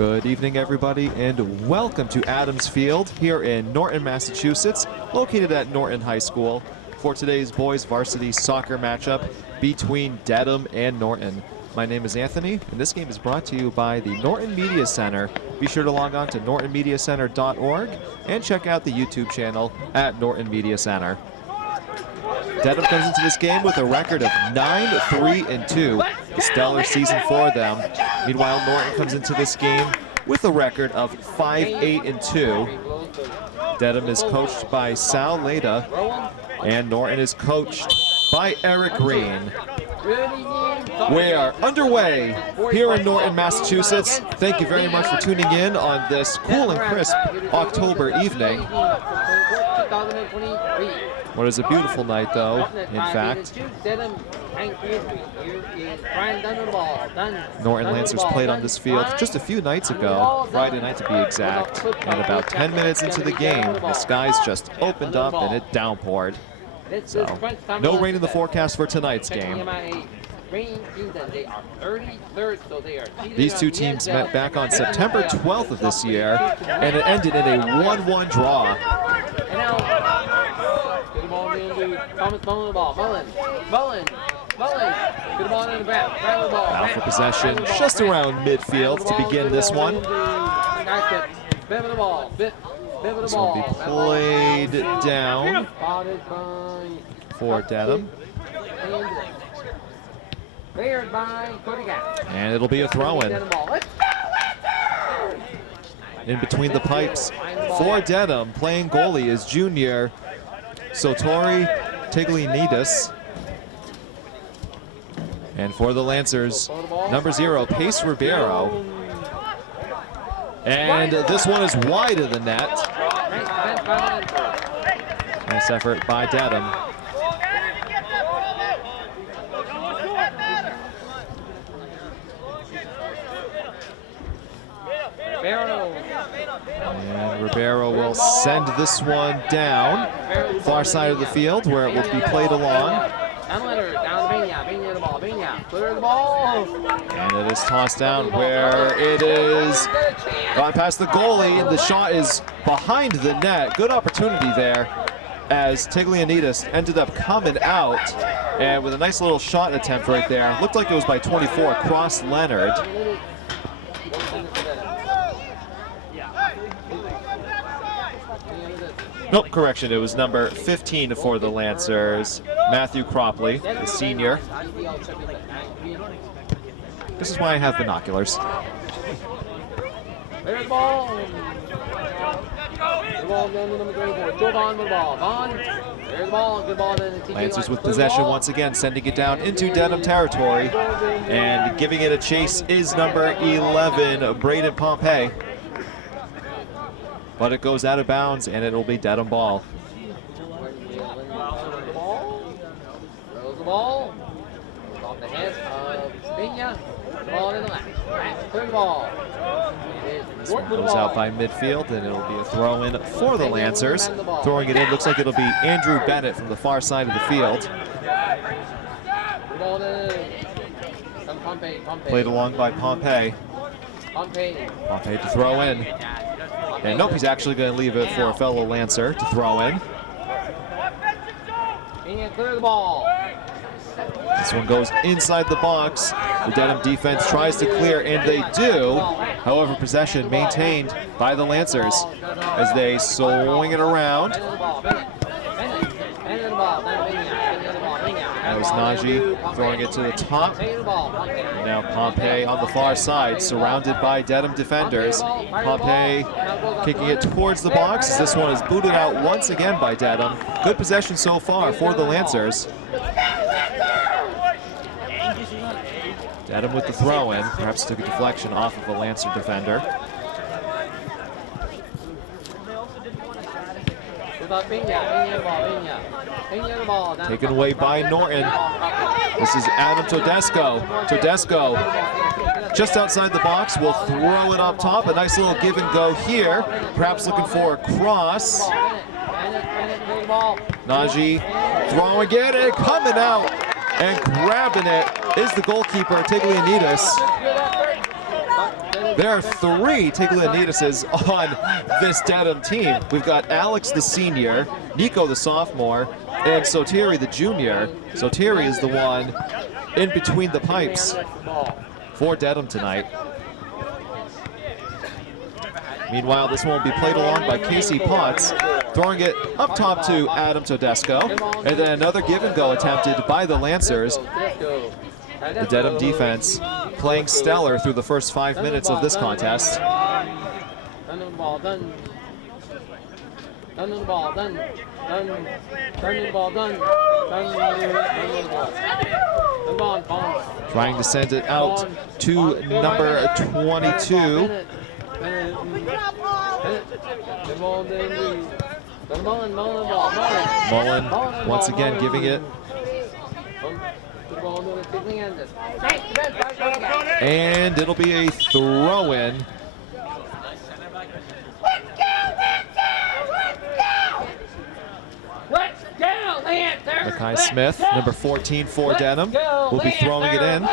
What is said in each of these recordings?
Good evening, everybody, and welcome to Adams Field here in Norton, Massachusetts, located at Norton High School, for today's boys varsity soccer matchup between Dedham and Norton. My name is Anthony, and this game is brought to you by the Norton Media Center. Be sure to log on to nortonmediacenter.org and check out the YouTube channel at Norton Media Center. Dedham comes into this game with a record of 9-3-2, a stellar season for them. Meanwhile, Norton comes into this game with a record of 5-8-2. Dedham is coached by Sal Leda, and Norton is coached by Eric Green. We are underway here in Norton, Massachusetts. Thank you very much for tuning in on this cool and crisp October evening. What is a beautiful night, though, in fact. Norton Lancers played on this field just a few nights ago, Friday night to be exact. And about 10 minutes into the game, the skies just opened up and it downpoured. So, no rain in the forecast for tonight's game. These two teams met back on September 12th of this year, and it ended in a 1-1 draw. Now for possession just around midfield to begin this one. This will be played down for Dedham. And it'll be a throw-in. In between the pipes for Dedham, playing goalie is junior Sotori Tiglianidis. And for the Lancers, number 0, Pace Ribeiro. And this one is wide of the net. Nice effort by Dedham. And Ribeiro will send this one down, far side of the field, where it will be played along. And it is tossed down where it is gone past the goalie, and the shot is behind the net. Good opportunity there as Tiglianidis ended up coming out, and with a nice little shot attempt right there. Looked like it was by 24, across Leonard. Nope, correction, it was number 15 for the Lancers, Matthew Cropley, the senior. This is why I have binoculars. There's the ball. Lancers with possession once again, sending it down into Dedham territory. And giving it a chase is number 11, Braden Pompey. But it goes out of bounds, and it'll be Dedham ball. Throws the ball. Off the head of Spina. Ball in the left. Third ball. This one goes out by midfield, and it'll be a throw-in for the Lancers. Throwing it in, looks like it'll be Andrew Bennett from the far side of the field. Played along by Pompey. Pompey to throw in. And nope, he's actually going to leave it for a fellow Lancer to throw in. And clear the ball. This one goes inside the box. The Dedham defense tries to clear, and they do. However, possession maintained by the Lancers as they swing it around. That was Najee throwing it to the top. And now Pompey on the far side, surrounded by Dedham defenders. Pompey kicking it towards the box. This one is booted out once again by Dedham. Good possession so far for the Lancers. Dedham with the throw-in, perhaps took a deflection off of a Lancer defender. Taken away by Norton. This is Adam Todesco. Todesco just outside the box, will throw it up top. A nice little give and go here. Perhaps looking for a cross. Najee throwing it and coming out and grabbing it is the goalkeeper, Tiglianidis. There are 3 Tiglianides on this Dedham team. We've got Alex, the senior, Nico, the sophomore, and Sotiri, the junior. Sotiri is the one in between the pipes for Dedham tonight. Meanwhile, this one will be played along by Casey Potts, throwing it up top to Adam Tedesco, and then another give and go attempted by the Lancers. The Dedham defense playing stellar through the first 5 minutes of this contest. Trying to send it out to number 22. Mullen once again giving it. And it'll be a throw-in. Mackay Smith, number 14 for Dedham, will be throwing it in.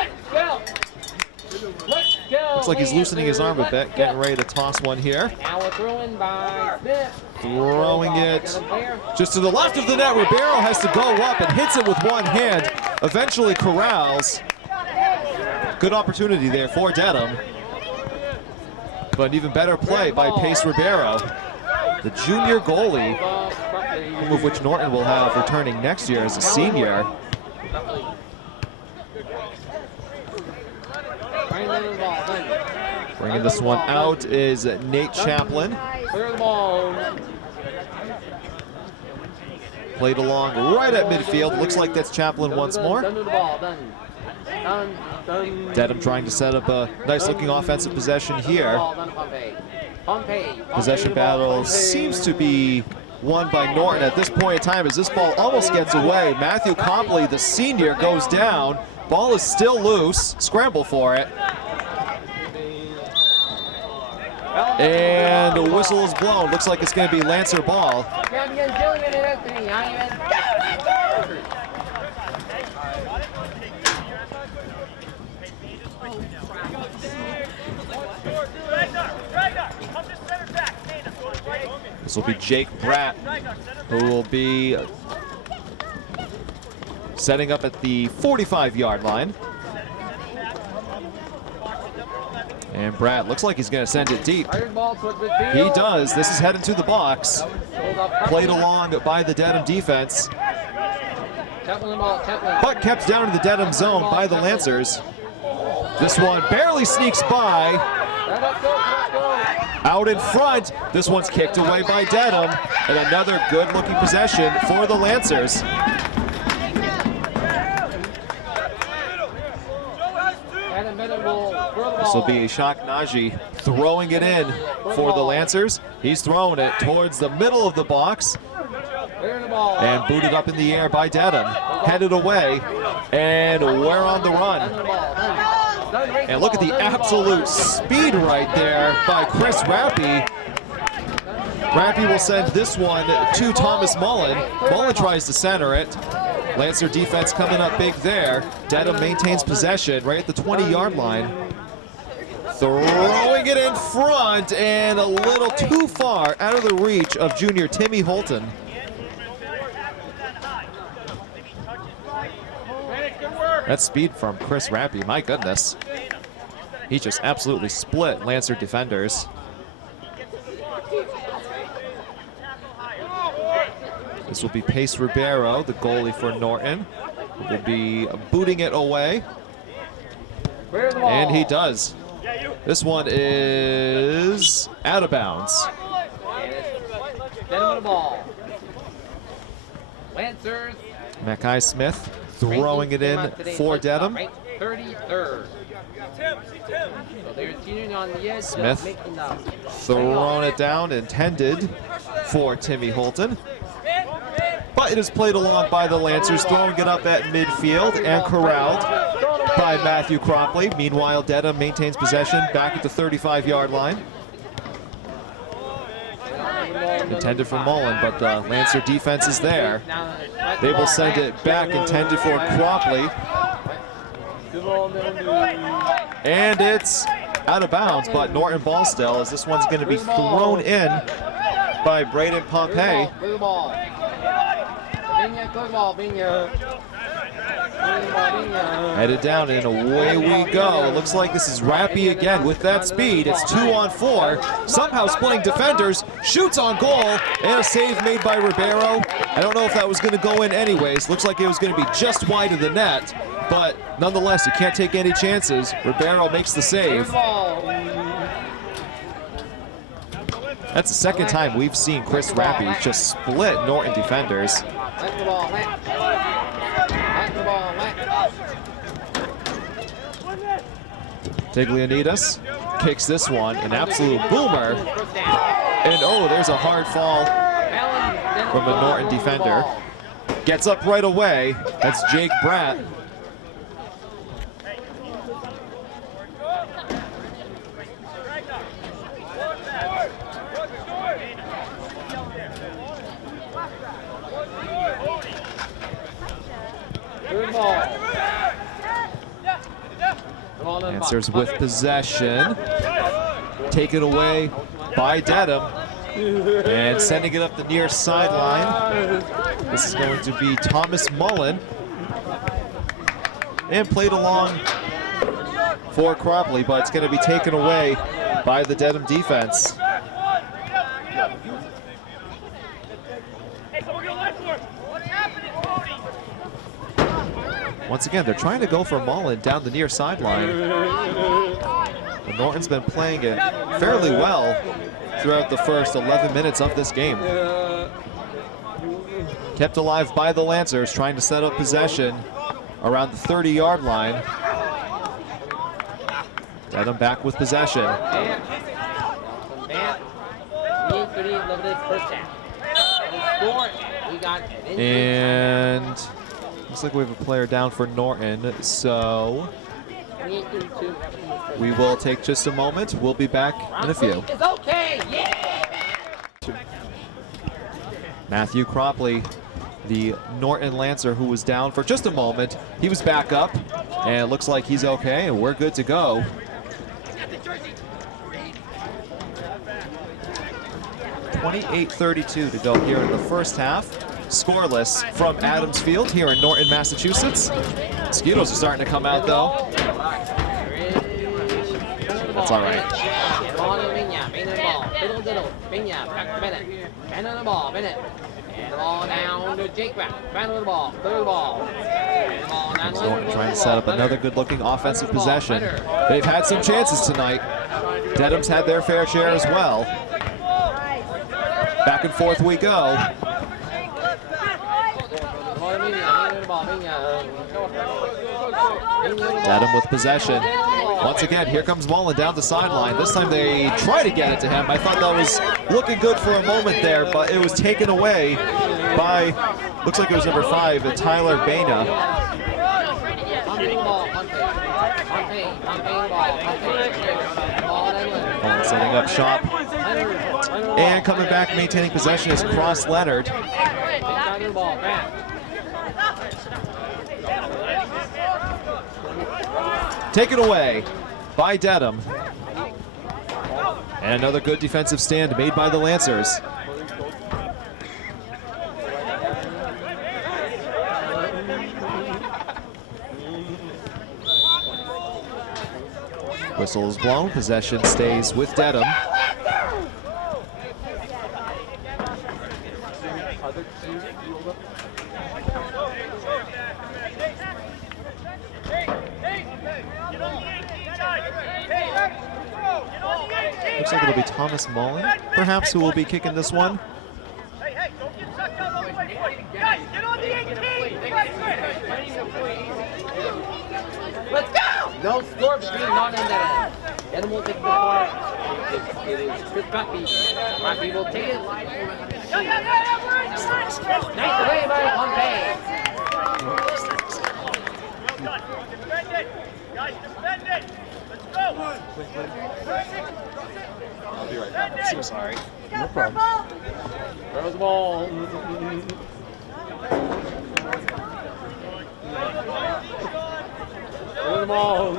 Looks like he's loosening his arm a bit, getting ready to toss one here. Throwing it just to the left of the net. Ribeiro has to go up and hits it with one hand. Eventually corrals. Good opportunity there for Dedham. But an even better play by Pace Ribeiro, the junior goalie, whom of which Norton will have returning next year as a senior. Bringing this one out is Nate Chaplin. Played along right at midfield. Looks like that's Chaplin once more. Dedham trying to set up a nice looking offensive possession here. Possession battle seems to be won by Norton at this point in time as this ball almost gets away. Matthew Copley, the senior, goes down. Ball is still loose. Scramble for it. And a whistle is blown. Looks like it's going to be Lancer ball. This will be Jake Bratt, who will be setting up at the 45-yard line. And Bratt looks like he's going to send it deep. He does. This is headed to the box. Played along by the Dedham defense, but kept down in the Dedham zone by the Lancers. This one barely sneaks by. Out in front. This one's kicked away by Dedham. And another good-looking possession for the Lancers. This will be Ishak Naji throwing it in for the Lancers. He's throwing it towards the middle of the box and booted up in the air by Dedham. Headed away, and we're on the run. And look at the absolute speed right there by Chris Rappy. Rappy will send this one to Thomas Mullen. Mullen tries to center it. Lancer defense coming up big there. Dedham maintains possession right at the 20-yard line. Throwing it in front and a little too far out of the reach of junior Timmy Holton. That speed from Chris Rappy, my goodness. He just absolutely split Lancer defenders. This will be Pace Ribeiro, the goalie for Norton. Will be booting it away. And he does. This one is out of bounds. Mackay Smith throwing it in for Dedham. Smith throwing it down, intended for Timmy Holton. But it is played along by the Lancers, throwing it up at midfield and corralled by Matthew Cropley. Meanwhile, Dedham maintains possession back at the 35-yard line. Intended for Mullen, but the Lancer defense is there. They will send it back, intended for Cropley. And it's out of bounds, but Norton ball still, as this one's going to be thrown in by Braden Pompey. Good ball. Good ball. Headed down and away we go. It looks like this is Rappy again with that speed. It's 2-on-4. Somehow splitting defenders, shoots on goal, and a save made by Ribeiro. I don't know if that was going to go in anyways. Looks like it was going to be just wide of the net, but nonetheless, you can't take any chances. Ribeiro makes the save. That's the second time we've seen Chris Rappy just split Norton defenders. Tiglianides kicks this one, an absolute boomer. And oh, there's a hard fall from a Norton defender. Gets up right away. That's Jake Bratt. Lancers with possession. Taken away by Dedham. And sending it up the near sideline. This is going to be Thomas Mullen. And played along for Cropley, but it's going to be taken away by the Dedham defense. Once again, they're trying to go for Mullen down the near sideline. But Norton's been playing it fairly well throughout the first 11 minutes of this game. Kept alive by the Lancers, trying to set up possession around the 30-yard line. Dedham back with possession. And looks like we have a player down for Norton, so we will take just a moment. We'll be back in a few. It's okay, yeah! Matthew Cropley, the Norton Lancer who was down for just a moment. He was back up, and it looks like he's okay, and we're good to go. .28:32 to go here in the first half. Scoreless from Adams Field here in Norton, Massachusetts. Mosquitoes are starting to come out though. That's all right. Norton trying to set up another good-looking offensive possession. They've had some chances tonight. Dedham's had their fair share as well. Back and forth we go. Dedham with possession. Once again, here comes Mullen down the sideline. This time they try to get it to him. I thought that was looking good for a moment there, but it was taken away by, looks like it was number 5, Tyler Baina. Mullen setting up shop. And coming back, maintaining possession is Cross Leonard. Taken away by Dedham. And another good defensive stand made by the Lancers. Whistle is blown, possession stays with Dedham. Looks like it'll be Thomas Mullen, perhaps, who will be kicking this one. Let's go! No score between Norton and Dedham. Dedham will take the corner. It is Chris Rappy. Rappy will take it. Nice away by Pompey. Defend it! Guys, defend it! Let's go! I'll be right back. I'm so sorry. No problem. Throws the ball. Throw the ball.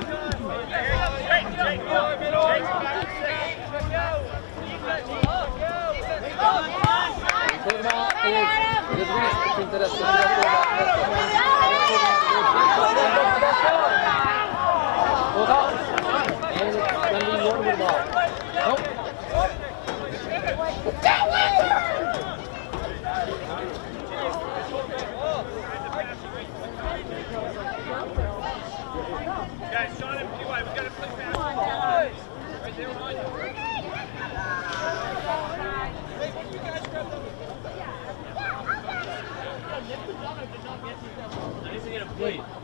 And it's going to be Norton with the ball. Nope. Guys, Sean and PY, we got to play fast. Right there on you.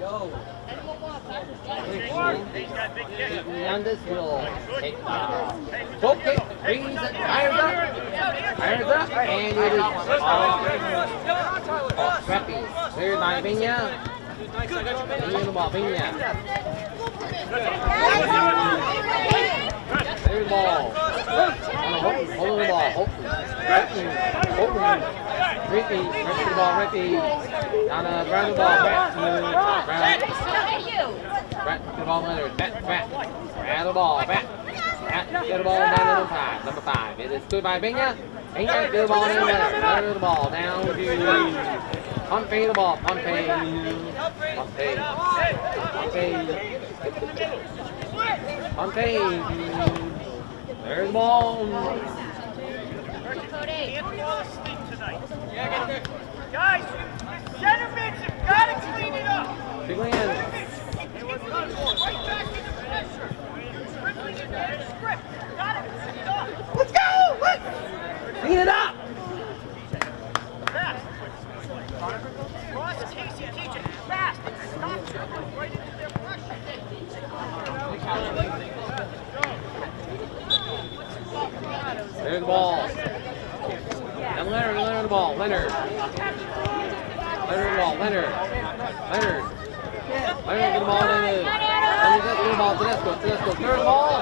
Yo. He's got big kick. Hernandez will take both kick, brings it, fires up, and it is off Scrappy. Cleared by Vigna. Vigna the ball, Vigna. Cleared the ball. Holding the ball, Holton. Rippy, the ball, Rippy. Down the ground the ball, Brett to the ball, Leonard. Brett the ball, Brett. Get the ball down to number 5. It is good by Vigna. Vigna, get the ball in Leonard. Leonard the ball down to Pompey the ball. Pompey. There's the ball. Guys, center mids have got to clean it up. Big land. Right back into pressure. Dribbling into the script. Got it. Stop. Let's go! Clean it up! Fast. Cross Casey, TJ. Fast. Stop dribbling right into their pressure. There's the ball. And Leonard the ball. Leonard the ball. Leonard get the ball in the. And get the ball. Tedesco. Third ball.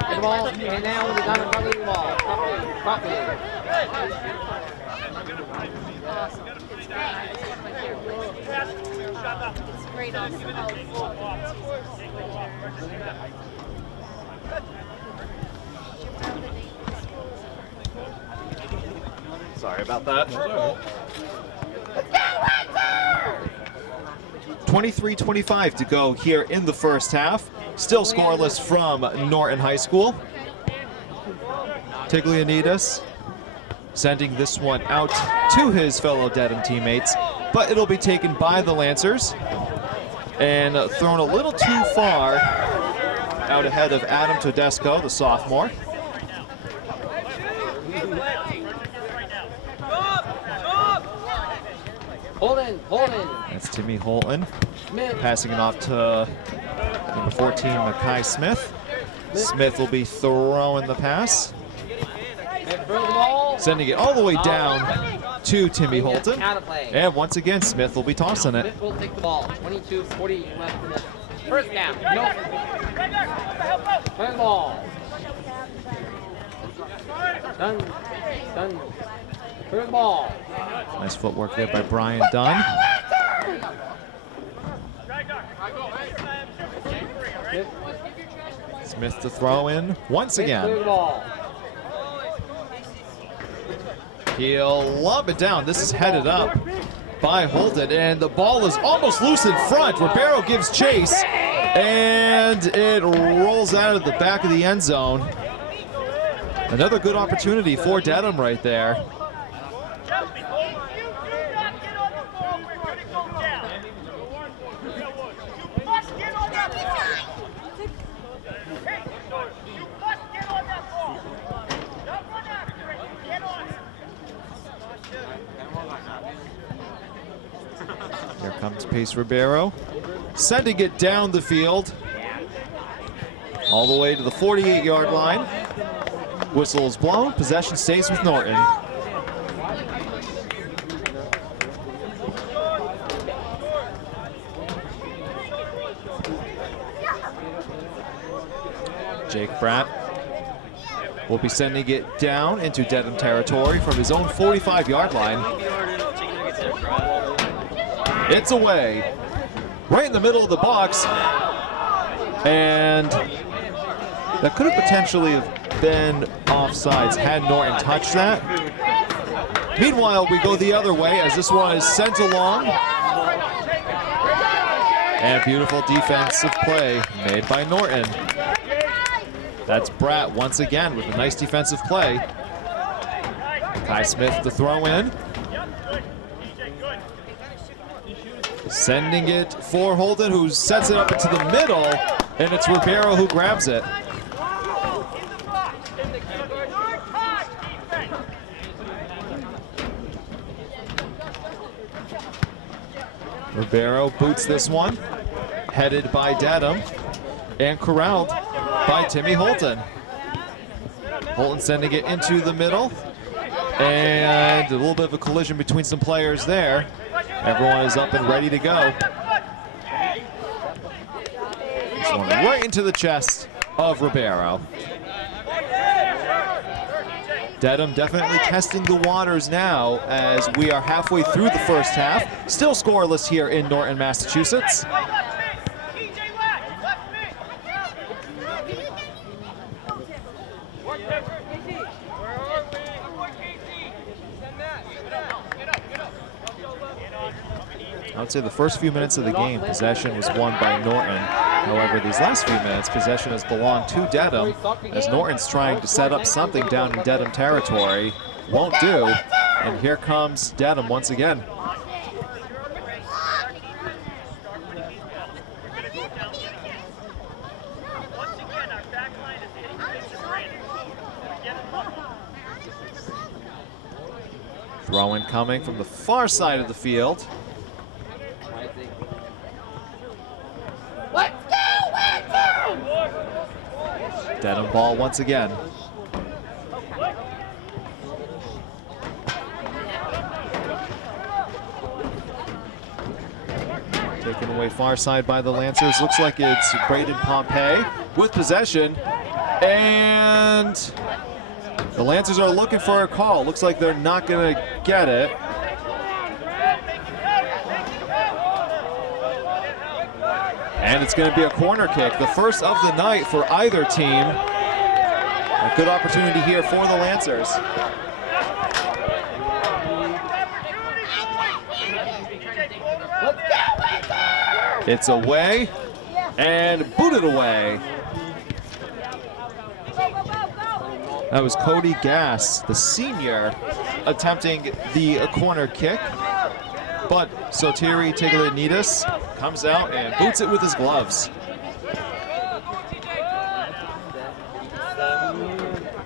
Get the ball. And now we're down in front of the ball. Properly. It's great also. Sorry about that. 23-25 to go here in the first half. Still scoreless from Norton High School. Tiglianides sending this one out to his fellow Dedham teammates, but it'll be taken by the Lancers and thrown a little too far out ahead of Adam Tedesco, the sophomore. Holden. That's Timmy Holton Smith. passing it off to number 14, Mackay Smith. Smith will be throwing the pass, sending it all the way down to Timmy Holton. Out of play. And once again, Smith will be tossing it. Smith will take the ball. 22-40 left in the first half. No. Turn the ball. Done. Turn the ball. Nice footwork there by Brian Dunn. Smith to throw in once Clear the again. ball. He'll lob it down. This is headed up by Holden, and the ball is almost loose in front. Ribeiro gives chase, and it rolls out of the back of the end zone. Another good opportunity for Dedham right there. Here comes Pace Ribeiro, sending it down the field, all the way to the 48-yard line. Whistle is blown, possession stays with Norton. Jake Pratt will be sending it down into Dedham territory from his own 45-yard line. It's away, right in the middle of the box, and that could have potentially have been offsides had Norton touched that. Meanwhile, we go the other way as this one is sent along. And beautiful defensive play made by Norton. That's Bratt once again with a nice defensive play. Kai Smith the throw in. Sending it for Holden, who sets it up into the middle, and it's Ribeiro who grabs it. Ribeiro boots this one, headed by Dedham, and corralled by Timmy Holton. Holton sending it into the middle, and a little bit of a collision between some players there. Everyone is up and ready to go. This one right into the chest of Ribeiro. Dedham definitely testing the waters now as we are halfway through the first half. Still scoreless here in Norton, Massachusetts. I would say the first few minutes of the game, possession was won by Norton. However, these last few minutes, possession has belonged to Dedham as Norton's trying to set up something down in Dedham territory. Won't do. And here comes Dedham once again. Throw-in coming from the far side of the field. Dedham ball once again. Taken away far side by the Lancers. Looks like it's Braden Pompey with possession. And the Lancers are looking for a call. Looks like they're not going to get it. And it's going to be a corner kick, the first of the night for either team. A good opportunity here for the Lancers. It's away and booted away. That was Cody Gass, the senior, attempting the corner kick. But Sotiri Tiglianidis comes out and boots it with his gloves.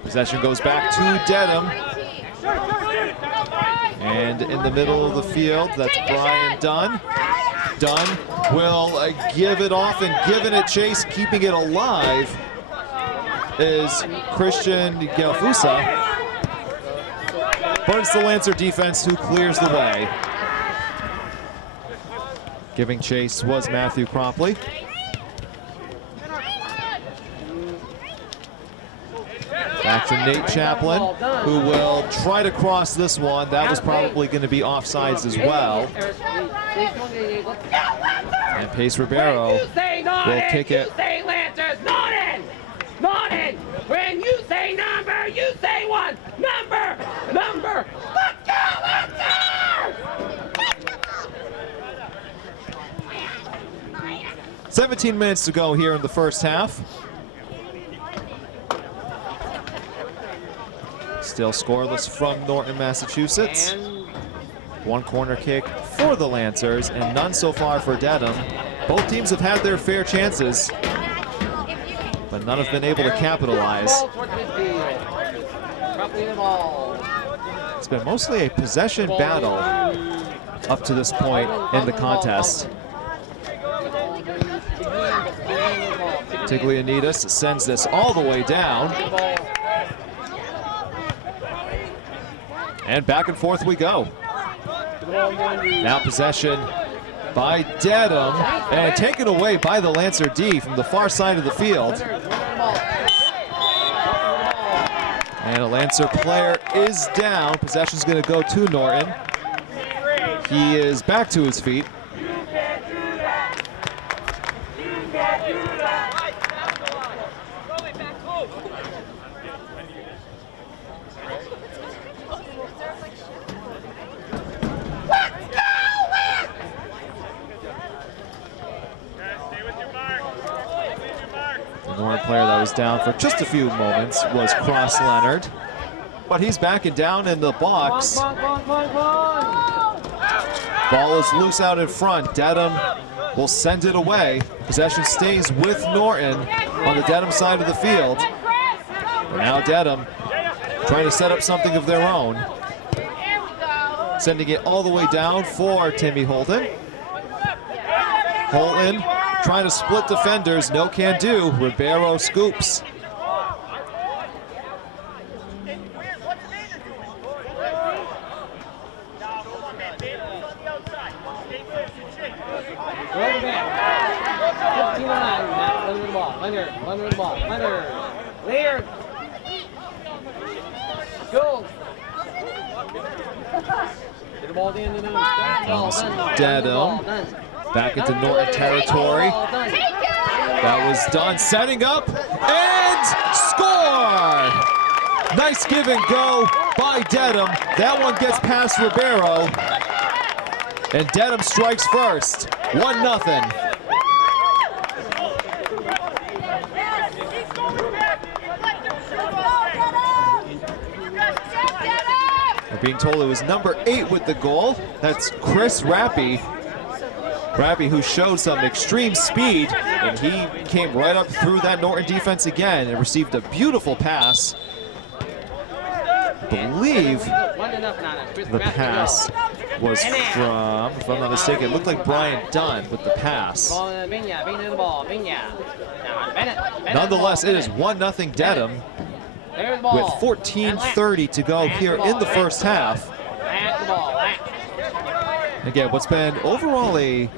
Possession goes back to Dedham. And in the middle of the field, that's Brian Dunn. Dunn will give it off, and giving it chase, keeping it alive, is Christian Gelfusa. But it's the Lancer defense who clears the way. Giving chase was Matthew Cropley. Back to Nate Chaplin, who will try to cross this one. That was probably going to be offsides as well. And Pace Ribeiro will kick it. You say Lancers, Norton! Norton! When you say number, you say one! Number! Number! Let's go, Lancers! 17 minutes to go here in the first half. Still scoreless from Norton, Massachusetts. One corner kick for the Lancers and none so far for Dedham. Both teams have had their fair chances, but none have been able to capitalize. It's been mostly a possession battle up to this point in the contest. Tiglianidis sends this all the way down. And back and forth we go. Now possession by Dedham and taken away by the Lancer D from the far side of the field. And a Lancer player is down. Possession's going to go to Norton. He is back to his feet. Norton player that was down for just a few moments was Cross Leonard. But he's backing down in the box. Ball is loose out in front. Dedham will send it away. Possession stays with Norton on the Dedham side of the field. And now Dedham trying to set up something of their own. Sending it all the way down for Timmy Holton. Holton trying to split defenders, no can do. Ribeiro scoops. Leonard. Go. Get the ball in the Dedham back into Norton territory. That was done. Setting up and score! Nice give and go by Dedham. That one gets past Ribeiro. And Dedham strikes first. 1-0. We're being told it was number 8 with the goal. That's Chris Rappy. Rappy, who showed some extreme speed, and he came right up through that Norton defense again and received a beautiful pass. I believe the pass was from, if I'm not mistaken, it looked like Brian Dunn with the pass. Nonetheless, it is 1-0 Dedham with 14:30 to go here in the first half. Again, what's been overall a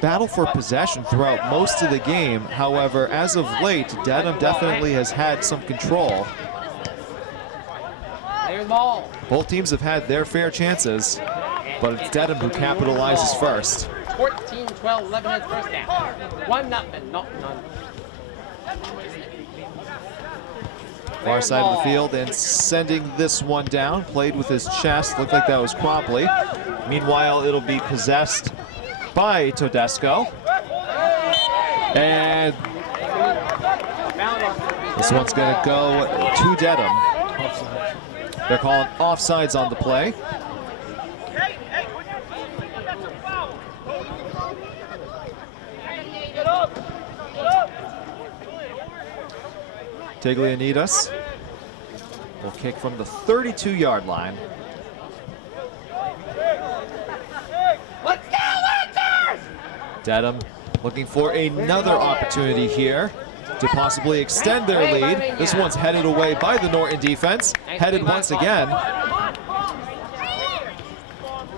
battle for possession throughout most of the game. However, as of late, Dedham definitely has had some control. Both teams have had their fair chances, but it's Dedham who capitalizes first. 14, 12, 11 minutes first half. 1-0, not none. Far side of the field and sending this one down. Played with his chest. Looked like that was Cropley. Meanwhile, it'll be possessed by Todesco. And this one's going to go to Dedham. They're calling offsides on the play. Tiglianides will kick from the 32-yard line. Let's go, Lakers! Dedham looking for another opportunity here to possibly extend their lead. This one's headed away by the Norton defense. Headed once again.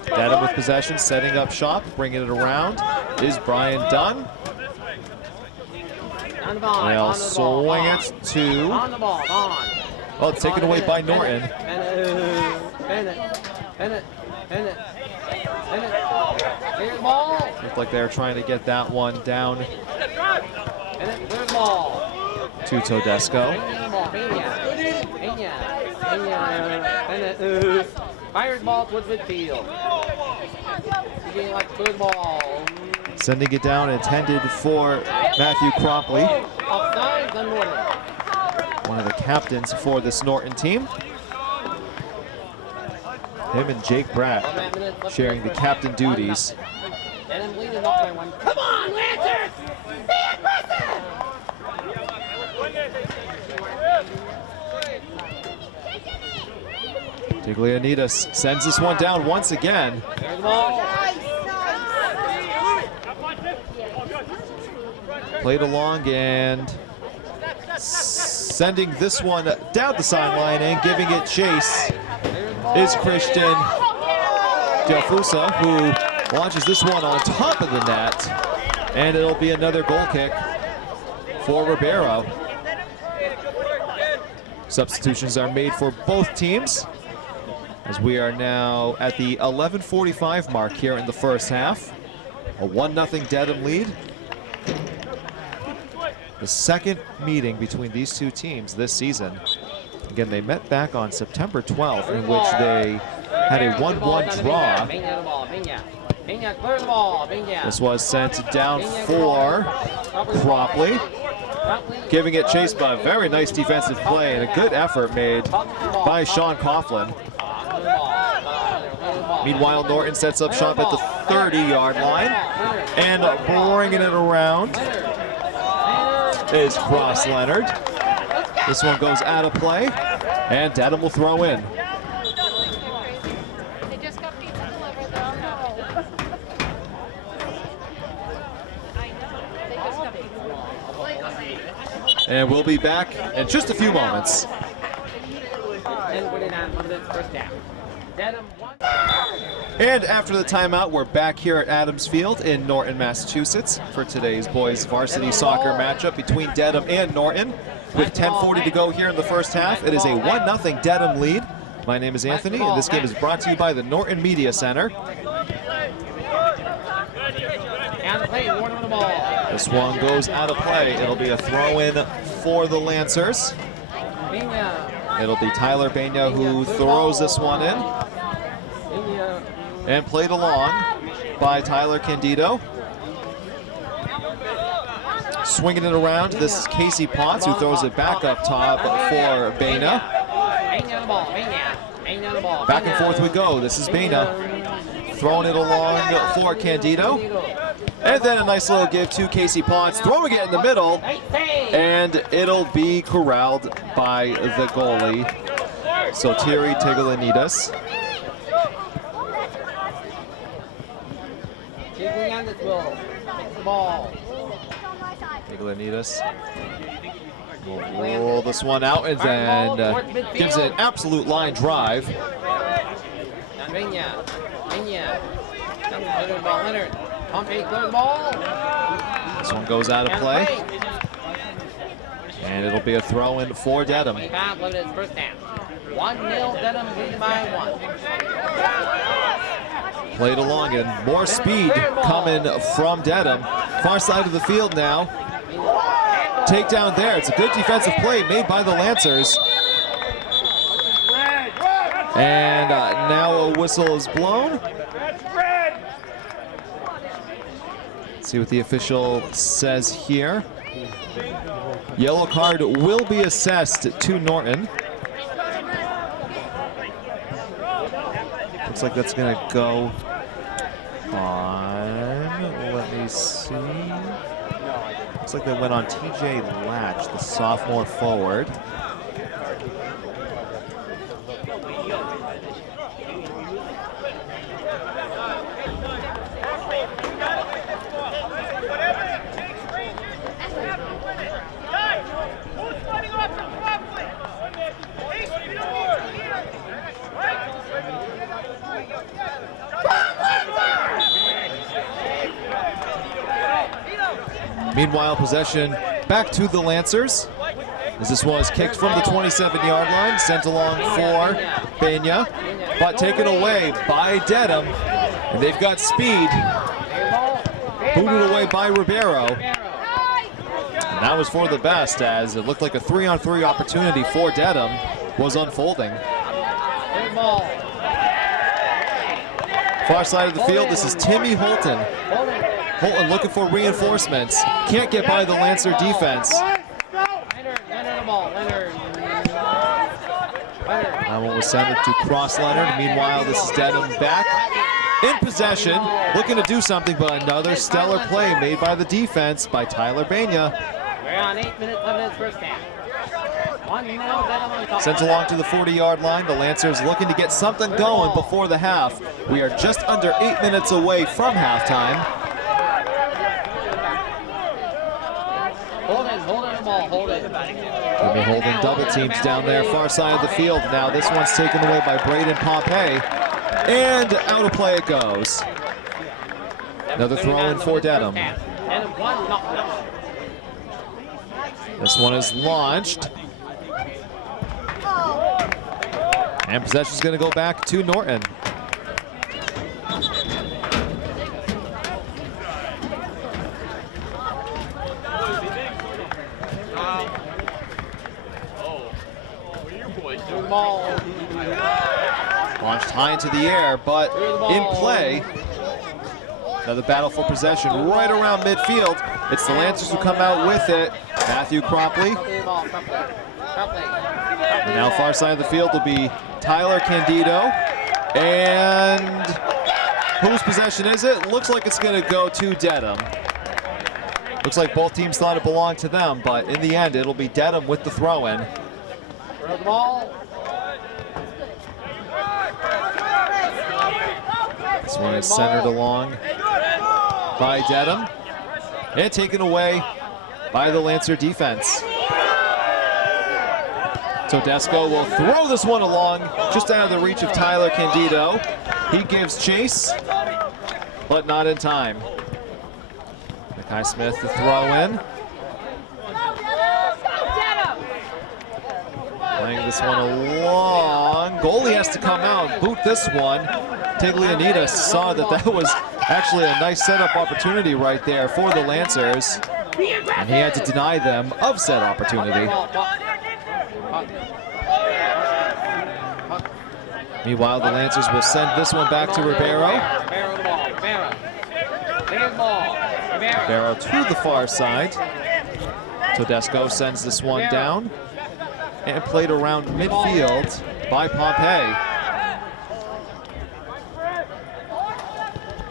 Dedham with possession, setting up shop, bringing it around is Brian Dunn. They'll swing it to... Oh, it's taken away by Norton. Looked like they were trying to get that one down to Todesco. Fires ball towards midfield. Like good ball. Sending it down, intended for Matthew Cropley, one of the captains for this Norton team. Him and Jake Bratt sharing the captain duties. Come on, Lancers! Be aggressive! Tiglianides sends this one down once again. Played along and sending this one down the sideline and giving it chase is Christian Delfusa, who launches this one on top of the net, and it'll be another goal kick for Ribeiro. Substitutions are made for both teams as we are now at the 11:45 mark here in the first half. A 1-0 Dedham lead. The second meeting between these two teams this season. Again, they met back on September 12th, in which they had a 1-1 draw. This was sent down for Cropley. giving it chase by a very nice defensive play and a good effort made by Sean Coughlin. Meanwhile, Norton sets up shop at the 30-yard line, and bringing it around is Cross Leonard. This one goes out of play, and Dedham will throw in. They just got pizza delivered though. No. I know. They just got pizza. And we'll be back in just a few moments. 10:49 minutes, first down. Dedham 1. And after the timeout, we're back here at Adams Field in Norton, Massachusetts for today's boys varsity soccer matchup between Dedham and Norton. With 10:40 to go here in the first half, it is a 1-0 Dedham lead. My name is Anthony, and this game is brought to you by the Norton Media Center. This one goes out of play. It'll be a throw-in for the Lancers. It'll be Tyler Bena who throws this one in. And played along by Tyler Candido. Swinging it around, this is Casey Potts who throws it back up top for Bena. Back and forth we go. This is Bena throwing it along for Candido. And then a nice little give to Casey Potts, throwing it in the middle, and it'll be corralled by the goalie. So Thierry Tigalanides. Tigalanides will roll this one out and then gives it an absolute line drive. This one goes out of play. And it'll be a throw-in for Dedham. 1-0 Dedham leading by 1. Played along and more speed coming from Dedham. Far side of the field now. Takedown there. It's a good defensive play made by the Lancers. And now a whistle is blown. Let's see what the official says here. Yellow card will be assessed to Norton. Looks like that's going to go on. Let me see. Looks like they went on TJ Latch, the sophomore forward. Meanwhile, possession back to the Lancers, as this was kicked from the 27-yard line, sent along for Bena, but taken away by Dedham, and they've got speed. Booted away by Ribeiro. And that was for the best, as it looked like a 3-on-3 opportunity for Dedham was unfolding. Far side of the field, this is Timmy Holton. Holton looking for reinforcements. Can't get by the Lancer defense. That one was sent to Cross Leonard. Meanwhile, this is Dedham back in possession, looking to do something, but another stellar play made by the defense by Tyler Bena. We're on 8 minutes, 11 minutes first half. 1-0 Sent along to the 40-yard line. The Lancers looking to get something going before the half. We are just under 8 minutes away from halftime. Jimmy Holden double teams down there, far side of the field. Now this one's taken away by Braden Pompey. And out of play it goes. Another throw in for Dedham. This one is launched. And possession's going to go back to Norton. Launched high into the air, but in play. Another battle for possession right around midfield. It's the Lancers who come out with it. Matthew Cropley. Cropley the ball. Cropley. And now far side of the field will be Tyler Candido. And whose possession is it? Looks like it's going to go to Dedham. Looks like both teams thought it belonged to them, but in the end, it'll be Dedham with the throw-in. Throw the ball. This one is centered along by Dedham and taken away by the Lancer defense. Tedesco will throw this one along just out of the reach of Tyler Candido. He gives chase, but not in time. Mackay Smith to throw in. Playing this one along. Goalie has to come out and boot this one. Taglianitas saw that was actually a nice setup opportunity right there for the Lancers, and he had to deny them of said opportunity. Meanwhile, the Lancers will send this one back to Ribeiro. Ribeiro to the far side. Tedesco sends this one down and played around midfield by Pompey.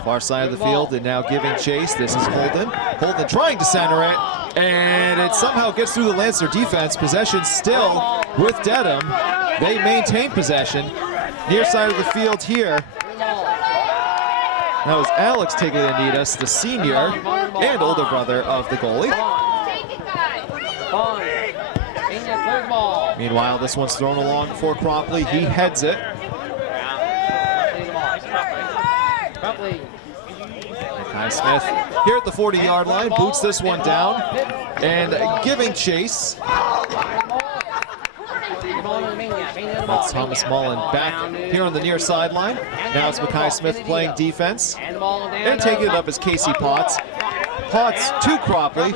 Far side of the field and now giving chase. This is Holden. Holden trying to center it, and it somehow gets through the Lancer defense. Possession still with Dedham. They maintain possession. Near side of the field here. That was Alex Taglianitas, the senior and older brother of the goalie. Meanwhile, this one's thrown along for Cropley. He heads it. Mackay Smith here at the 40-yard line, boots this one down and giving chase. That's Thomas Mullen back here on the near sideline. Now it's Mackay Smith playing defense. And taking it up is Casey Potts. Potts to Cropley.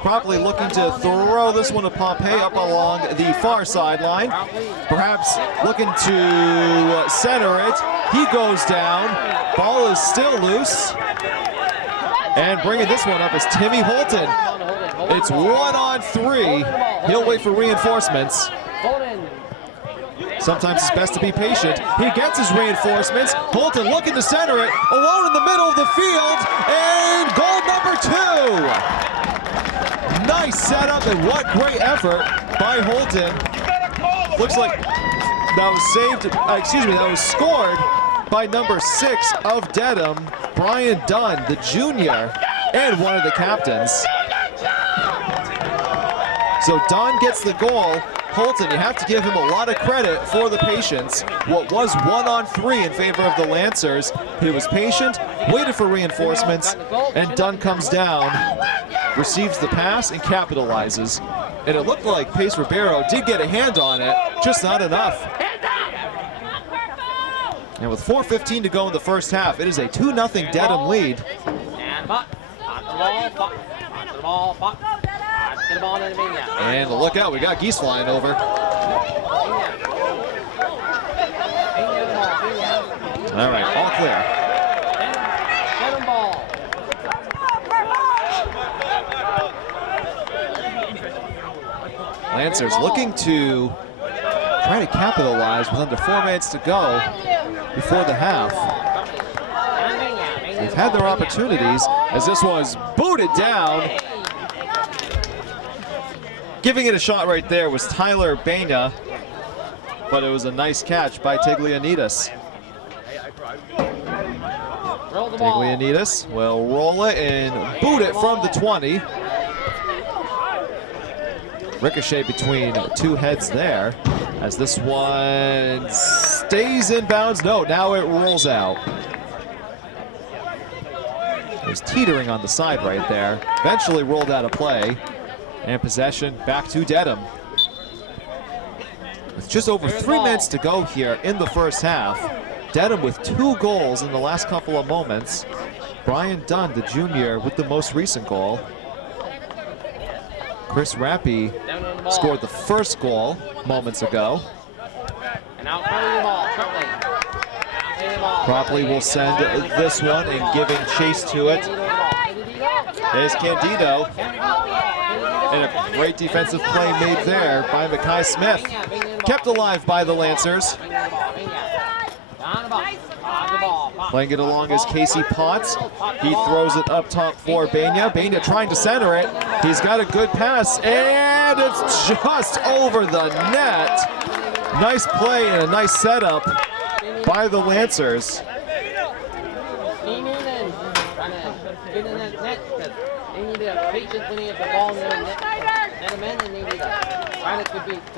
Cropley looking to throw this one to Pompey up along the far sideline. Perhaps looking to center it. He goes down. Ball is still loose. And bringing this one up is Timmy Holton. It's 1-on-3. He'll wait for reinforcements. Sometimes it's best to be patient. He gets his reinforcements. Holton looking to center it, alone in the middle of the field, and goal number 2. Nice setup, and what great effort by Holton. Looks like that was saved, that was scored by number 6 of Dedham, Brian Dunn, the junior, and one of the captains. So Dunn gets the goal. Holton, you have to give him a lot of credit for the patience. What was 1-on-3 in favor of the Lancers, he was patient, waited for reinforcements, and Dunn comes down, receives the pass, and capitalizes. And it looked like Pace Ribeiro did get a hand on it, just not enough. And with 4:15 to go in the first half, it is a 2-0 Dedham lead. And look out, we got geese flying over. All right, all clear. Lancers looking to try to capitalize with under 4 minutes to go before the half. They've had their opportunities as this was booted down. Giving it a shot right there was Tyler Bena, but it was a nice catch by Taglianitas. Taglianitas will roll it and boot it from the 20. Ricochet between two heads there as this one stays in bounds. No, now it rolls out. It was teetering on the side right there. Eventually rolled out of play. And possession back to Dedham. With just over 3 minutes to go here in the first half, Dedham with 2 goals in the last couple of moments. Brian Dunn, the junior, with the most recent goal. Chris Rappy scored the first goal moments ago. Cropley will send this one and giving chase to it is Candido. And a great defensive play made there by Mackay Smith. Kept alive by the Lancers. Playing it along is Casey Potts. He throws it up top for Benya. Benya trying to center it. He's got a good pass, and it's just over the net. Nice play and a nice setup by the Lancers.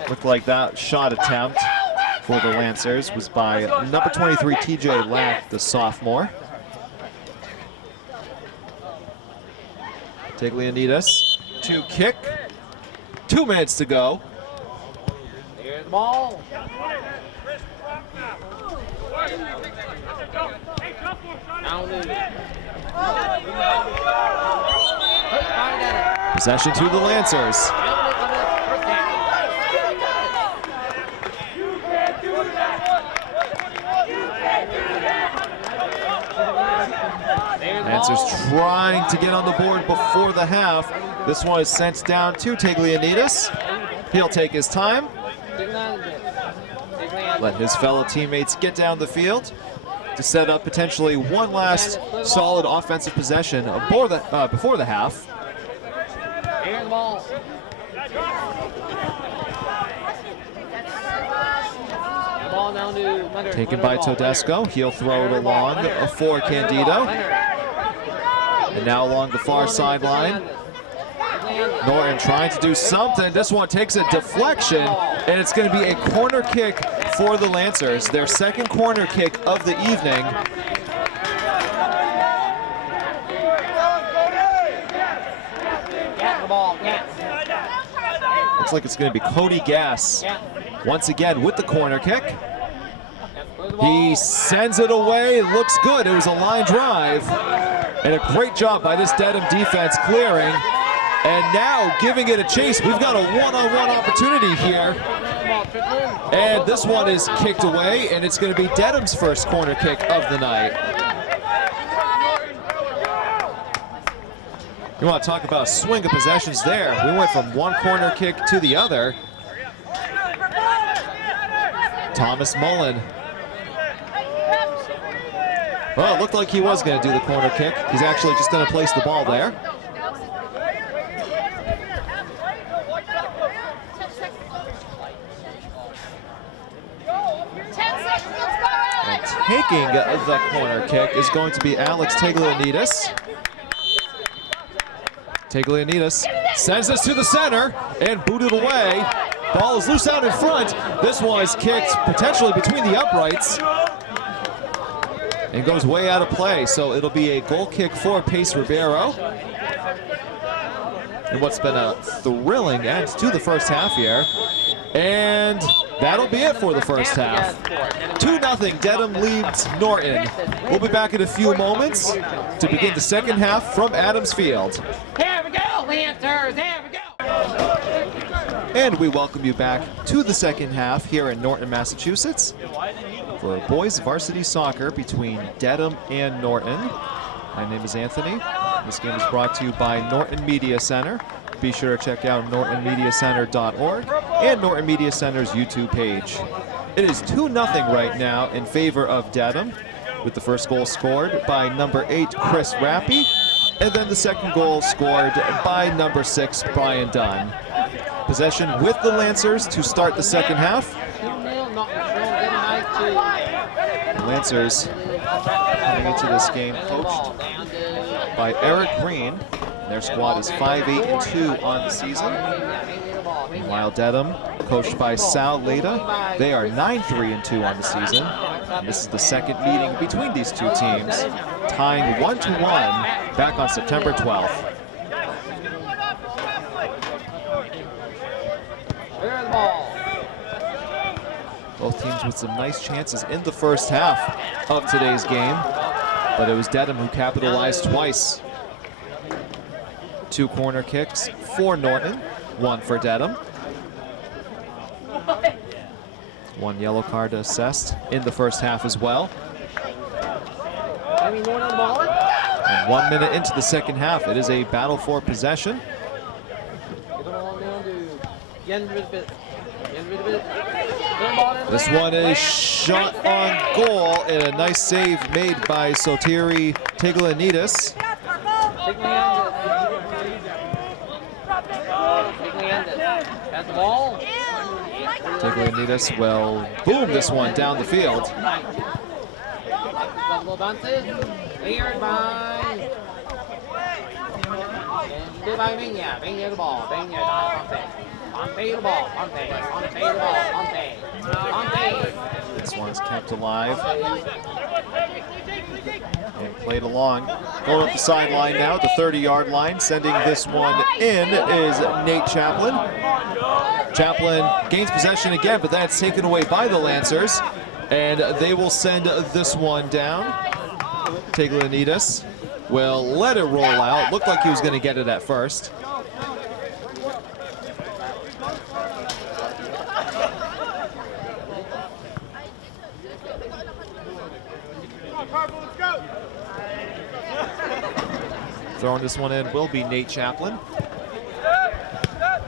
Looked like that shot attempt for the Lancers was by number 23 TJ Lack, the sophomore. Tiglianides to kick. 2 minutes to go. Here's the ball. Possession to the Lancers. Lancers trying to get on the board before the half. This one is sent down to Tiglianides. He'll take his time. Let his fellow teammates get down the field to set up potentially one last solid offensive possession before the half. Here's the ball. Taken by Tedesco. He'll throw it along for Candido. And now along the far sideline. Norton trying to do something. This one takes a deflection, and it's going to be a corner kick for the Lancers. Their second corner kick of the evening. Looks like it's going to be Cody Gass once again with the corner kick. He sends it away. It looks good. It was a line drive. And a great job by this Dedham defense clearing. And now giving it a chase. We've got a one-on-one opportunity here. And this one is kicked away, and it's going to be Dedham's first corner kick of the night. You want to talk about a swing of possessions there. We went from one corner kick to the other. Thomas Mullen. Well, it looked like he was going to do the corner kick. He's actually just going to place the ball there. And taking the corner kick is going to be Alex Tiglianides. Tiglianides sends this to the center and booted away. Ball is loose out in front. This one is kicked potentially between the uprights and goes way out of play. So it'll be a goal kick for Pace Ribeiro. And what's been a thrilling end to the first half here. And that'll be it for the first half. 2-0, Dedham leads Norton. We'll be back in a few moments to begin the second half from Adams Field. Here we go, Lancers, here we go. And we welcome you back to the second half here in Norton, Massachusetts for boys varsity soccer between Dedham and Norton. My name is Anthony. This game is brought to you by Norton Media Center. Be sure to check out nortonmediacenter.org and Norton Media Center's YouTube page. It is 2-0 right now in favor of Dedham, with the first goal scored by number 8, Chris Rappy, and then the second goal scored by number 6, Brian Dunn. Possession with the Lancers to start the second half. The Lancers coming into this game coached by Eric Green. Their squad is 5-8-2 on the season. Meanwhile, Dedham, coached by Sal Leda, they are 9-3-2 on the season. And this is the second meeting between these two teams, tying 1-1 back on September 12th. Both teams with some nice chances in the first half of today's game, but it was Dedham who capitalized twice. 2 corner kicks for Norton, 1 for Dedham. 1 yellow card assessed in the first half as well. And 1 minute into the second half, it is a battle for possession. This one is shot on goal, and a nice save made by Sotiri Tiglanidis. That's the ball. Tiglanidis will boom this one down the field. Double bounces. Cleared by. Cleared by Benya. Benya the ball. Benya Ponte. Ponte the ball. Ponte. Ponte the ball. Ponte. Ponte. This one is kept alive and played along. Going up the sideline now, the 30-yard line. Sending this one in is Nate Chaplin. Chaplin gains possession again, but that's taken away by the Lancers. And they will send this one down. Tiglanidis will let it roll out. Looked like he was going to get it at first. Throwing this one in will be Nate Chaplin.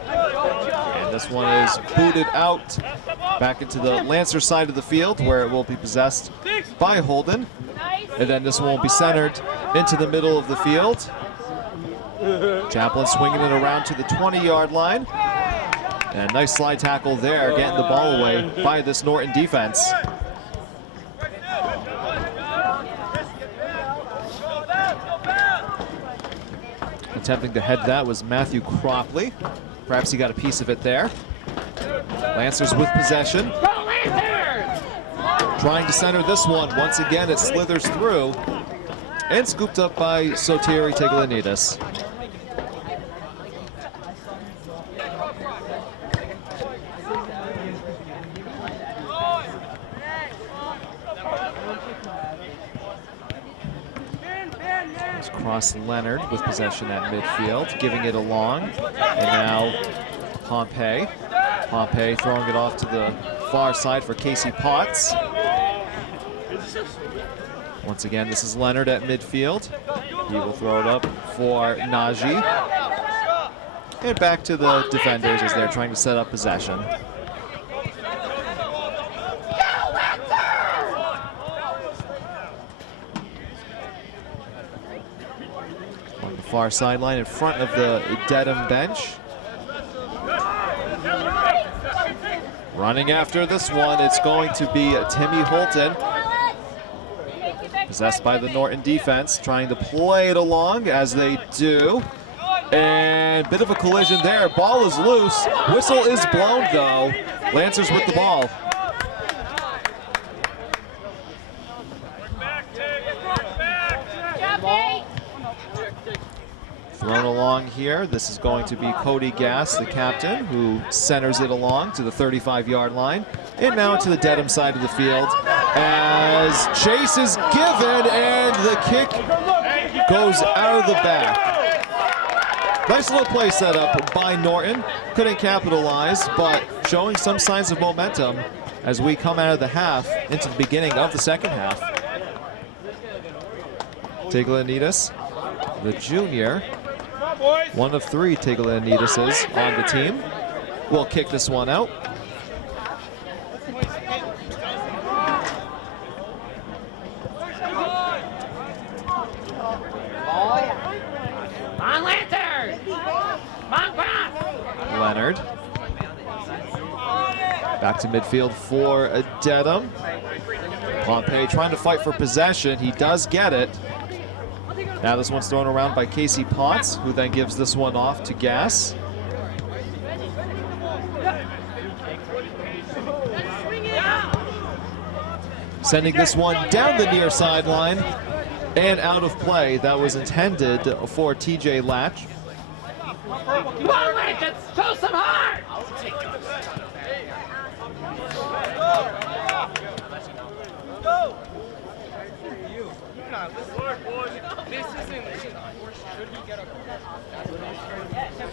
And this one is booted out back into the Lancer side of the field, where it will be possessed by Holden. And then this one will be centered into the middle of the field. Chaplin swinging it around to the 20-yard line. And a nice slide tackle there, getting the ball away by this Norton defense. Attempting to head that was Matthew Cropley. Perhaps he got a piece of it there. Lancers with possession. Trying to center this one. Once again, it slithers through and scooped up by Sotiri Tiglanidis. It's Cross Leonard with possession at midfield, giving it along. And now Pompey. Pompey throwing it off to the far side for Casey Potts. Once again, this is Leonard at midfield. He will throw it up for Najee. And back to the defenders as they're trying to set up possession. On the far sideline in front of the Dedham bench. Running after this one, it's going to be Timmy Holton. Possessed by the Norton defense, trying to play it along as they do. And bit of a collision there. Ball is loose. Whistle is blown though. Lancers with the ball. Thrown along here. This is going to be Cody Gass, the captain, who centers it along to the 35-yard line. And now to the Dedham side of the field as chase is given and the kick goes out of the back. Nice little play set up by Norton. Couldn't capitalize, but showing some signs of momentum as we come out of the half into the beginning of the second half. Tiglanidis, the junior, one of three Tiglanidis on the team, will kick this one out. Leonard. Back to midfield for Dedham. Pompey trying to fight for possession. He does get it. Now this one's thrown around by Casey Potts, who then gives this one off to Gass. Sending this one down the near sideline and out of play. That was intended for TJ Latch. Come on, Lance, let's show some heart!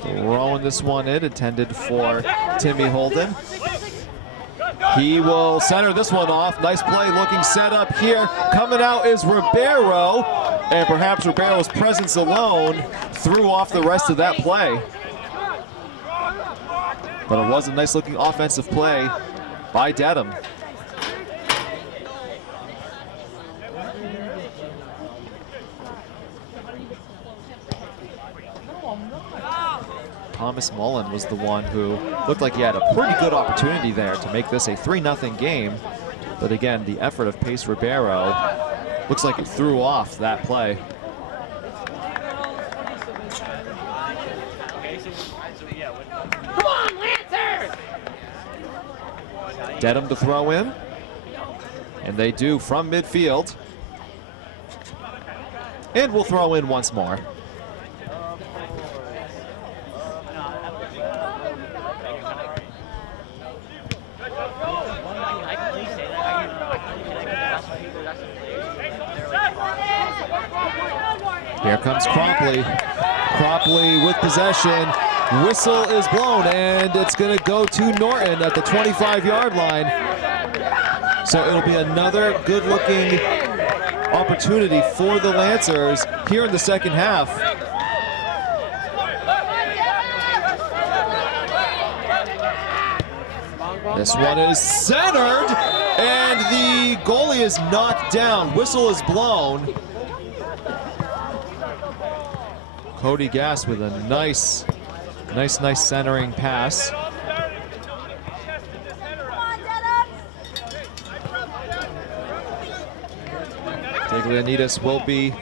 Throwing this one in, intended for Timmy Holden. He will center this one off. Nice play looking set up here. Coming out is Ribeiro, and perhaps Ribeiro's presence alone threw off the rest of that play. But it was a nice looking offensive play by Dedham. Thomas Mullen was the one who looked like he had a pretty good opportunity there to make this a 3-0 game. But again, the effort of Pace Ribeiro looks like it threw off that play. Come on, Lancers! Dedham to throw in. And they do from midfield. And we'll throw in once more. Here comes Cropley. Cropley with possession. Whistle is blown, and it's going to go to Norton at the 25-yard line. So it'll be another good-looking opportunity for the Lancers here in the second half. This one is centered, and the goalie is knocked down. Whistle is blown. Cody Gass with a nice centering pass. Taglianides will be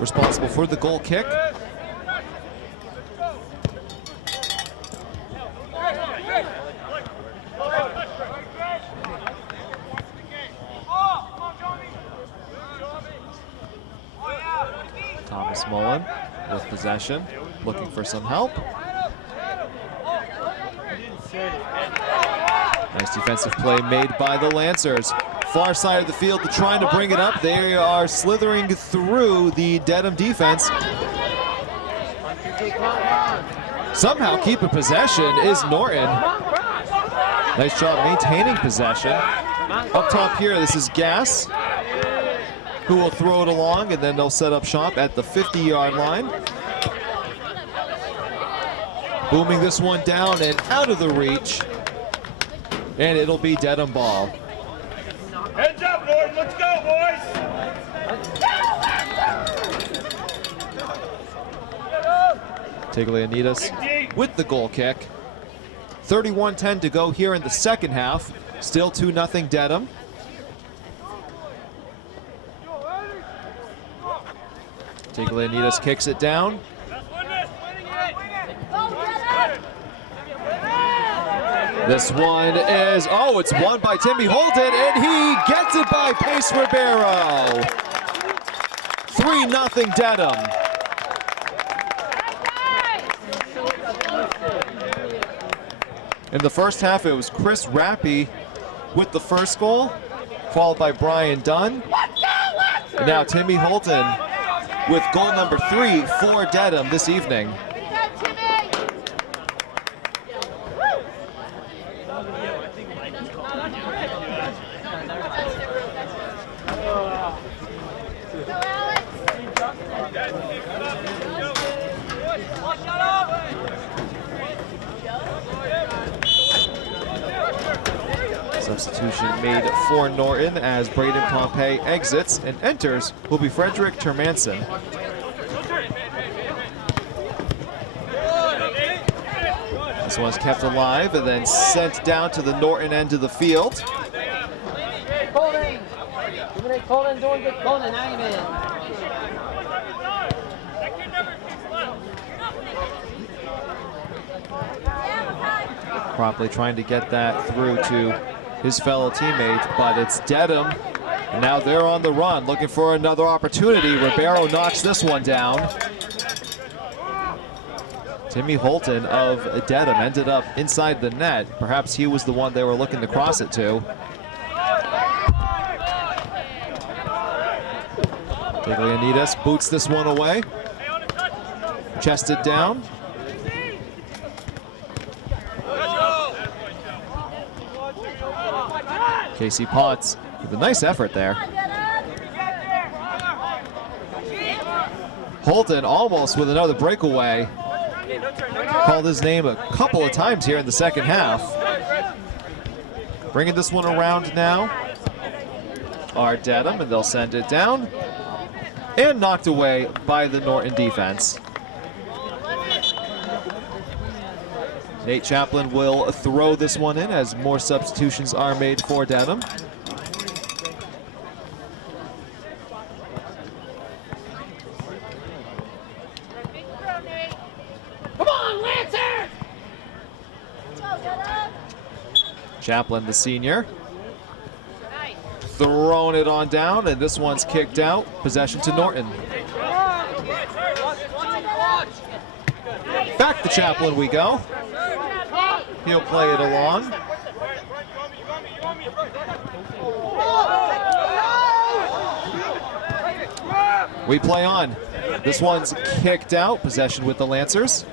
responsible for the goal kick. Thomas Mullen with possession, looking for some help. Nice defensive play made by the Lancers. Far side of the field, trying to bring it up. They are slithering through the Dedham defense. Somehow keeping possession is Norton. Nice job maintaining possession. Up top here, this is Gass, who will throw it along, and then they'll set up shop at the 50-yard line. Booming this one down and out of the reach. And it'll be Dedham ball. Heads up, Norton. Let's go, boys. Taglianides with the goal kick. 31-10 to go here in the second half. Still 2-0 Dedham. Taglianides kicks it down. This one is, it's won by Timmy Holden, and he gets it by Pace Ribeiro. 3-0 Dedham. In the first half, it was Chris Rappy with the first goal, followed by Brian Dunn. And now Timmy Holden with goal number 3 for Dedham this evening. Substitution made for Norton as Braden Pompey exits, and enters will be Frederick Termanson. This one's kept alive and then sent down to the Norton end of the field. Colin doing good. Colin, now you in. Promptly trying to get that through to his fellow teammate, but it's Dedham. And now they're on the run, looking for another opportunity. Ribeiro knocks this one down. Timmy Holton of Dedham ended up inside the net. Perhaps he was the one they were looking to cross it to. Taglianides boots this one away. Chested down. Casey Potts with a nice effort there. Holton almost with another breakaway. called his name a couple of times here in the second half. Bringing this one around now are Dedham, and they'll send it down. And knocked away by the Norton defense. Nate Chaplin will throw this one in as more substitutions are made for Dedham. Come on, Lancer! Chaplin, the senior, throwing it on down, and this one's kicked out. Possession to Norton. Back to Chaplin we go. He'll play it along. We play on. This one's kicked out. Possession with the Lancers.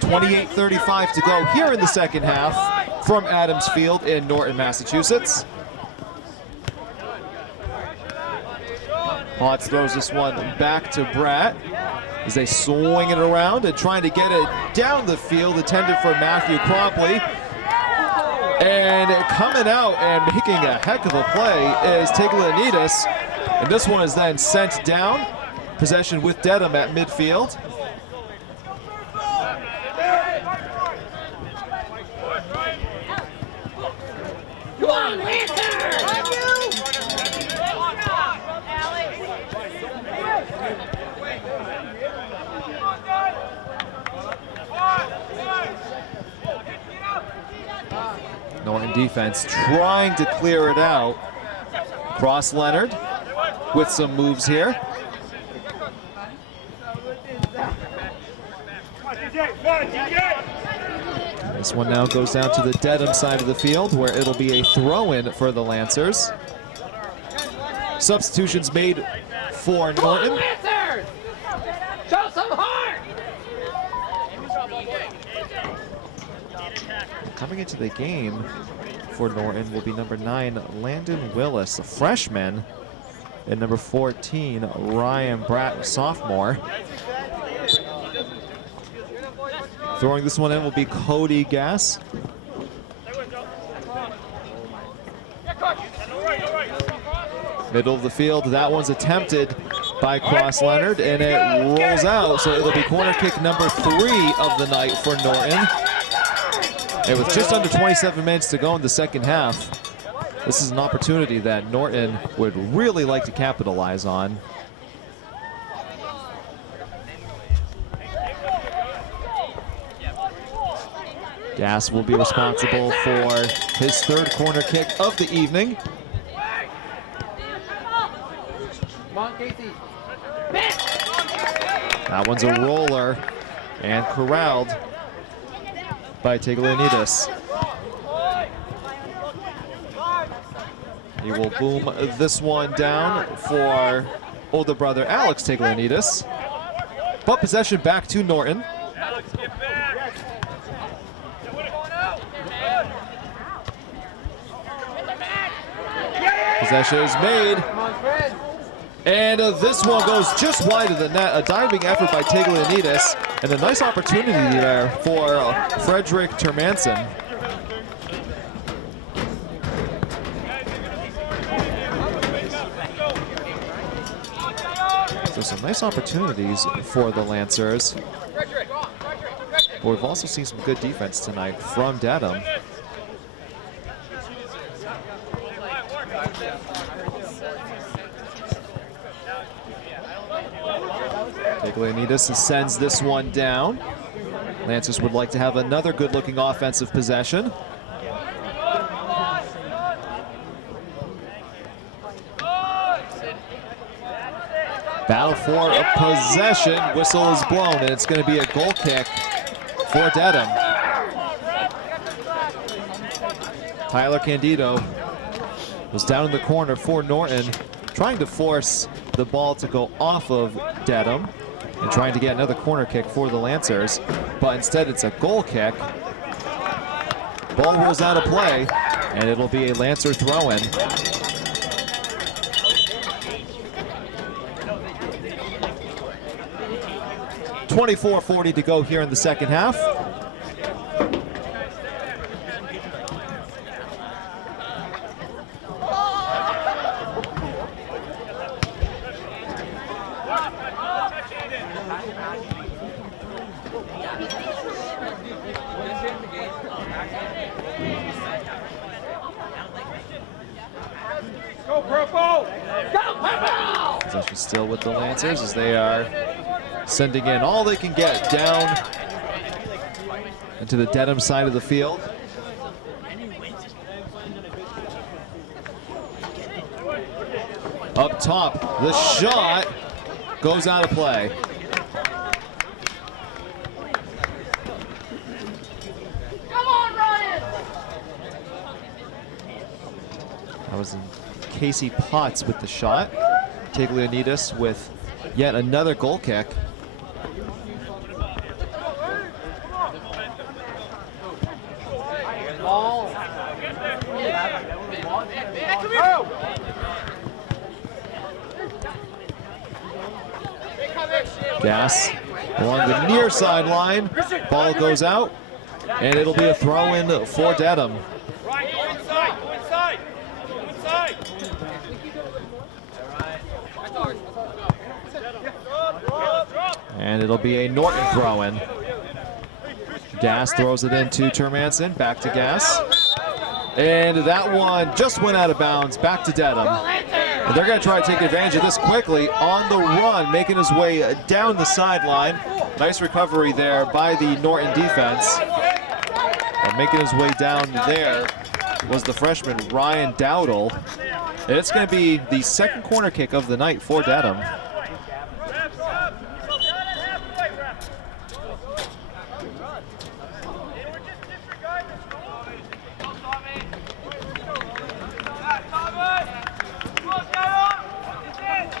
28:35 to go here in the second half from Adams Field in Norton, Massachusetts. Potts throws this one back to Bratt as they swing it around and trying to get it down the field, intended for Matthew Cropley. And coming out and making a heck of a play is Tiglianidis. And this one is then sent down. Possession with Dedham at midfield. Come on, Lancer! Norton defense trying to clear it out. Cross Leonard with some moves here. This one now goes down to the Dedham side of the field, where it'll be a throw-in for the Lancers. Substitutions made for Norton. Lancers! Show some heart! Coming into the game for Norton will be number 9, Landon Willis, a freshman, and number 14, Ryan Bratt, sophomore. Throwing this one in will be Cody Gass. Middle of the field, that one's attempted by Cross Leonard, and it rolls out, so it'll be corner kick number 3 of the night for Norton. And with just under 27 minutes to go in the second half, this is an opportunity that Norton would really like to capitalize on. Gass will be responsible for his 3rd corner kick of the evening. Come on, Casey. That one's a roller and corralled by Tiglianidis. He will boom this one down for older brother Alex Tiglianidis. But possession back to Norton. Possession is made. And this one goes just wide of the net. A diving effort by Tiglianidis. And a nice opportunity there for Frederick Termanson. So some nice opportunities for the Lancers. But we've also seen some good defense tonight from Dedham. Tiglianidis sends this one down. Lancers would like to have another good-looking offensive possession. Battle for a possession. Whistle is blown, and it's going to be a goal kick for Dedham. Tyler Candido was down in the corner for Norton, trying to force the ball to go off of Dedham and trying to get another corner kick for the Lancers, but instead it's a goal kick. Ball rolls out of play, and it'll be a Lancer throw-in. 24:40 to go here in the second half. Go purple! Possession still with the Lancers as they are sending in all they can get down into the Dedham side of the field. Up top, the shot goes out of play. Come on, Ryan! That was Casey Potts with the shot. Taglianidis with yet another goal kick. Ball. Gas along the near sideline. Ball goes out, and it'll be a throw-in for Dedham. Right, go inside, go inside, go inside. And it'll be a Norton throw-in. Gas throws it into Termanson, back to Gas. And that one just went out of bounds, back to Dedham. And they're going to try to take advantage of this quickly on the run, making his way down the sideline. Nice recovery there by the Norton defense. And making his way down there was the freshman Ryan Dowdle. And it's going to be the second corner kick of the night for Dedham.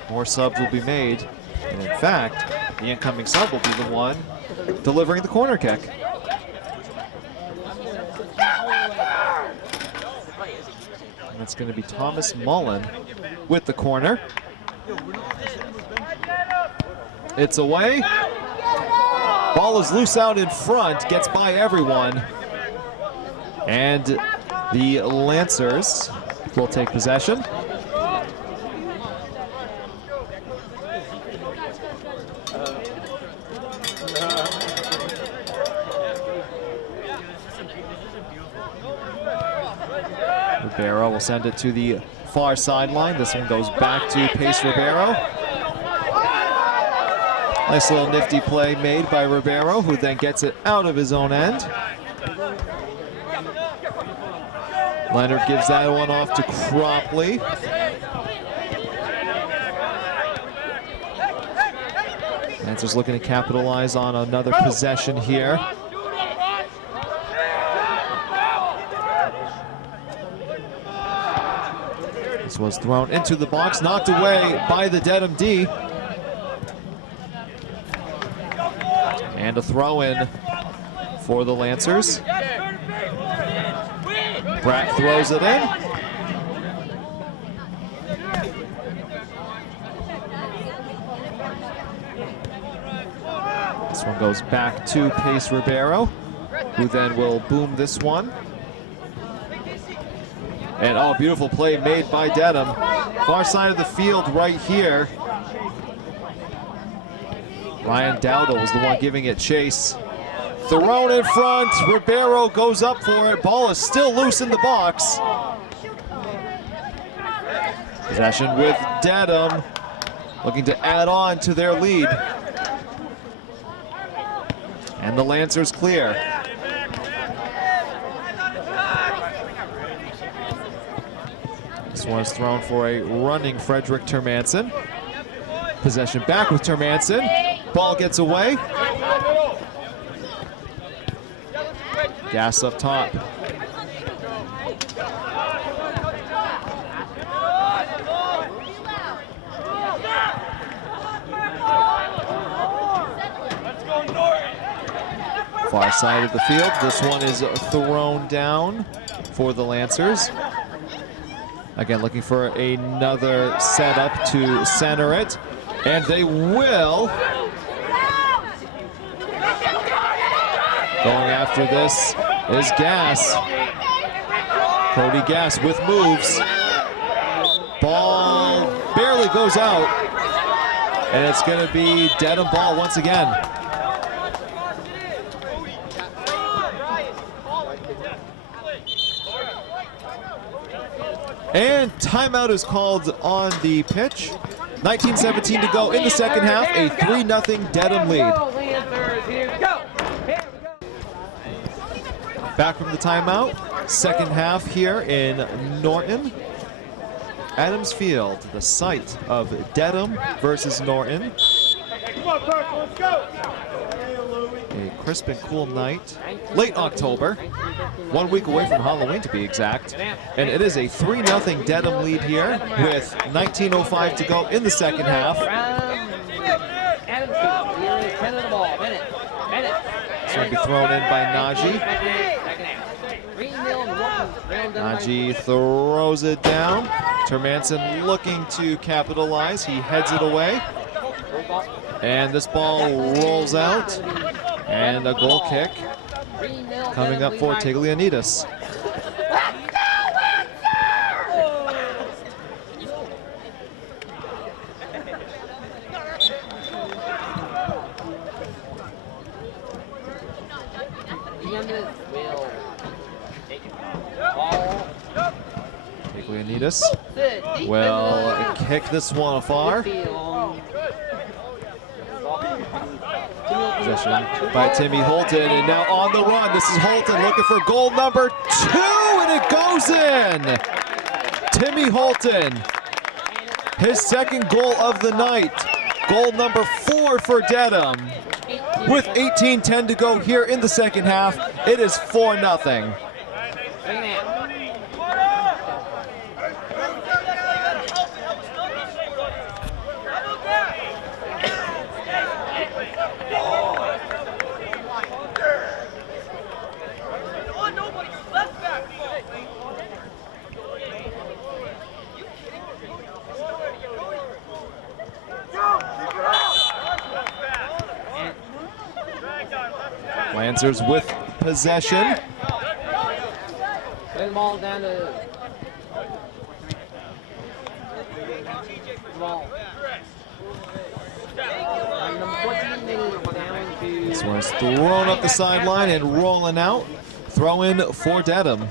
More subs will be made, and in fact, the incoming sub will be the one delivering the corner kick. And that's going to be Thomas Mullen with the corner. It's away. Ball is loose out in front, gets by everyone. And the Lancers will take possession. Ribeiro will send it to the far sideline. This one goes back to Pace Ribeiro. Nice little nifty play made by Ribeiro, who then gets it out of his own end. Leonard gives that one off to Cropley. Lancers looking to capitalize on another possession here. This was thrown into the box, knocked away by the Dedham D. And a throw-in for the Lancers. Pratt throws it in. This one goes back to Pace Ribeiro, who then will boom this one. And oh, beautiful play made by Dedham. Far side of the field right here. Ryan Dowdle was the one giving it chase. Thrown in front, Ribeiro goes up for it. Ball is still loose in the box. Possession with Dedham, looking to add on to their lead. And the Lancers clear. This one is thrown for a running Frederick Termanson. Possession back with Termanson. Ball gets away. Gas up top. Far side of the field. This one is thrown down for the Lancers. Again, looking for another setup to center it. And they will. after this is Gass. Cody Gass with moves. Ball barely goes out. And it's going to be Dedham ball once again. And timeout is called on the pitch. 19:17 to go in the second half. A 3-0 Dedham lead. Back from the timeout. Second half here in Norton. Adams Field, the site of Dedham versus Norton. A crisp and cool night, late October, 1 week away from Halloween to be exact. And it is a 3-0 Dedham lead here with 19:05 to go in the second half. It's going to be thrown in by Najee. Najee throws it down. Termanson looking to capitalize. He heads it away. And this ball rolls out. And a goal kick coming up for Tiglianidis. Tiglianidis will kick this one afar. Possession by Timmy Holton, and now on the run. This is Holton looking for goal number 2, and it goes in. Timmy Holton, his second goal of the night. Goal number 4 for Dedham. With 18:10 to go here in the second half, it is 4-0. Lancers with possession. Play the ball down to ball. This one's thrown up the sideline and rolling out. Throw in for Dedham.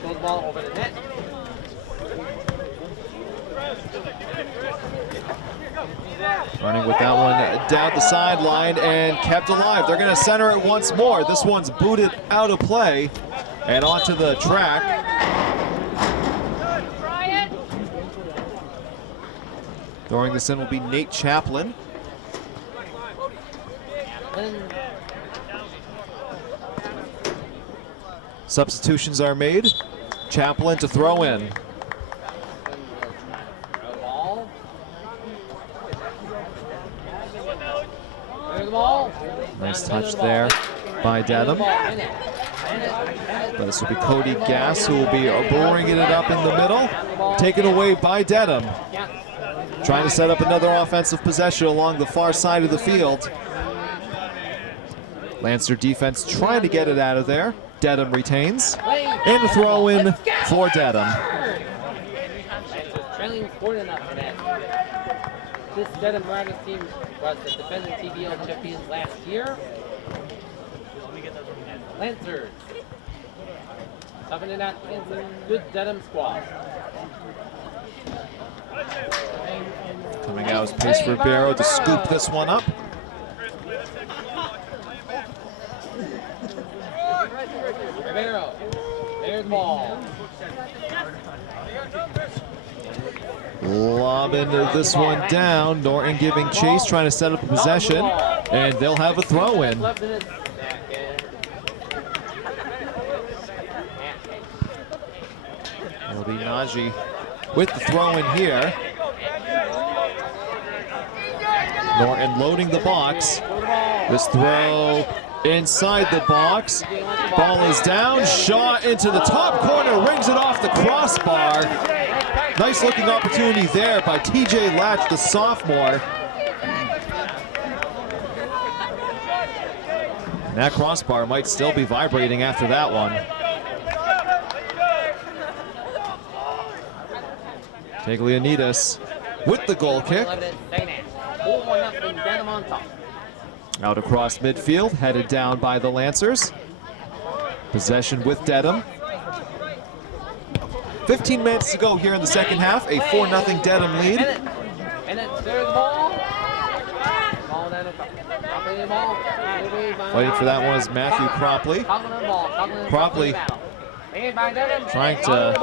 Throw the ball over the net. Running with that one down the sideline and kept alive. They're going to center it once more. This one's booted out of play and onto the track. Throwing this in will be Nate Chaplin. Substitutions are made. Chaplin to throw in. Nice touch there by Dedham. But this will be Cody Gass who will be bringing it up in the middle. Taken away by Dedham. Trying to set up another offensive possession along the far side of the field. Lancer defense trying to get it out of there. Dedham retains. And a throw in for Dedham. This Dedham Riders team was the defending TBL champions last year. Lancers. Toughing it out against a good Dedham squad. Coming out is Pace Ribeiro to scoop this one up. Ribeiro. There's the ball. Lobbing this one down. Norton giving chase, trying to set up a possession. And they'll have a throw in. It'll be Najee with the throw in here. Norton loading the box. This throw inside the box. Ball is down. Shot into the top corner. Rings it off the crossbar. Nice looking opportunity there by TJ Latch, the sophomore. And that crossbar might still be vibrating after that one. Taglianides with the goal kick. Out across midfield, headed down by the Lancers. Possession with Dedham. 15 minutes to go here in the second half. A 4-0 Dedham lead. Fighting for that one is Matthew Cropley. Cropley trying to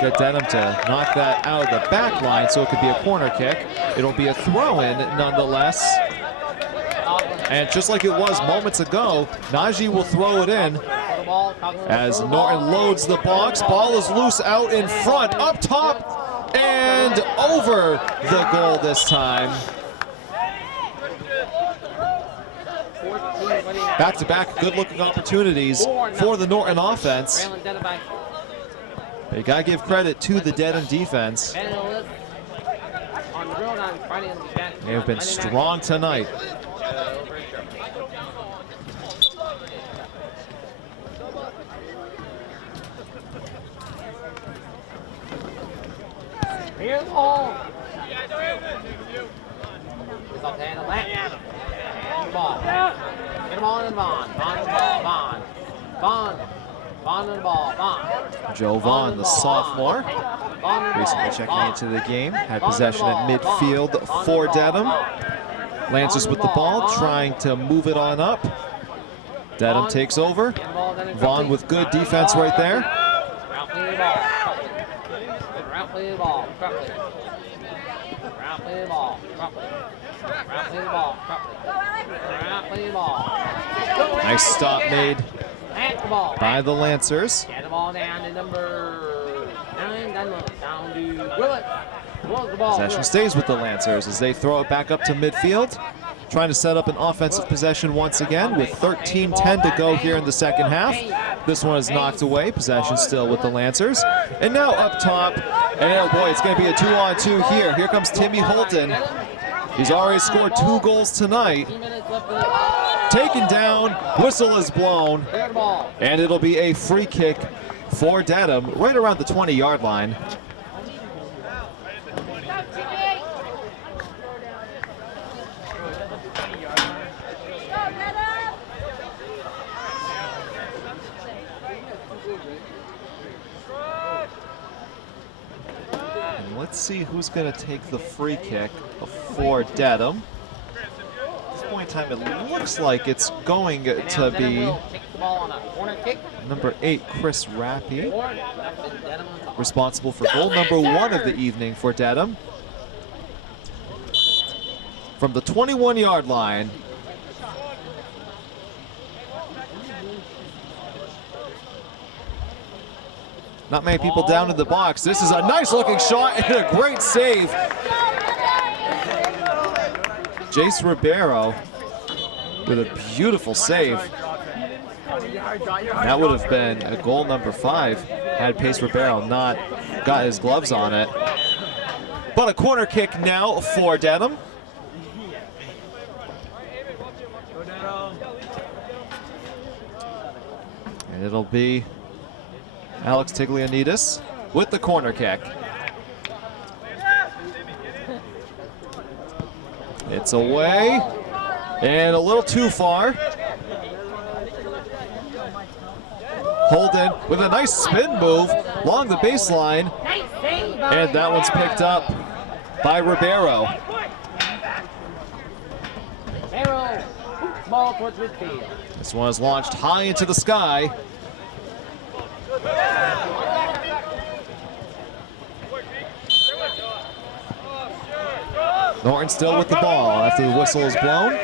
get Dedham to knock that out of the back line so it could be a corner kick. It'll be a throw-in nonetheless. And just like it was moments ago, Najee will throw it in as Norton loads the box. Ball is loose out in front, up top, and over the goal this time. Back-to-back good-looking opportunities for the Norton offense. But you gotta give credit to the Dedham defense. They have been strong tonight. Here's the ball. It's off the hand of that. Ball. Get him on and Vaughn. Vaughn and ball. Vaughn. Vaughn. Vaughn and ball. Vaughn. Joe Vaughn, the sophomore, recently checking into the game, had possession at midfield for Dedham. Lancers with the ball, trying to move it on up. Dedham takes over. Vaughn with good defense right there. Nice stop made by the Lancers. Get the ball down to number 9, down to Willett. Possession stays with the Lancers as they throw it back up to midfield. Trying to set up an offensive possession once again with 13:10 to go here in the second half. This one is knocked away. Possession still with the Lancers. And now up top. And oh boy, it's going to be a 2-on-2 here. Here comes Timmy Holton. He's already scored 2 goals tonight. Taken down, whistle is blown, and it'll be a free kick for Dedham right around the 20-yard line. And let's see who's going to take the free kick for Dedham. Point in time, it looks like it's going to be number 8, Chris Rappy, responsible for goal number 1 of the evening for Dedham. From the 21-yard line. Not many people down in the box. This is a nice looking shot and a great save. Jace Ribeiro with a beautiful save. That would have been a goal number 5 had Pace Ribeiro not got his gloves on it. But a corner kick now for Dedham. And it'll be Alex Taglianides with the corner kick. It's away, and a little too far. Holden with a nice spin move along the baseline, and that one's picked up by Ribeiro. This one is launched high into the sky. Norton still with the ball after the whistle is blown.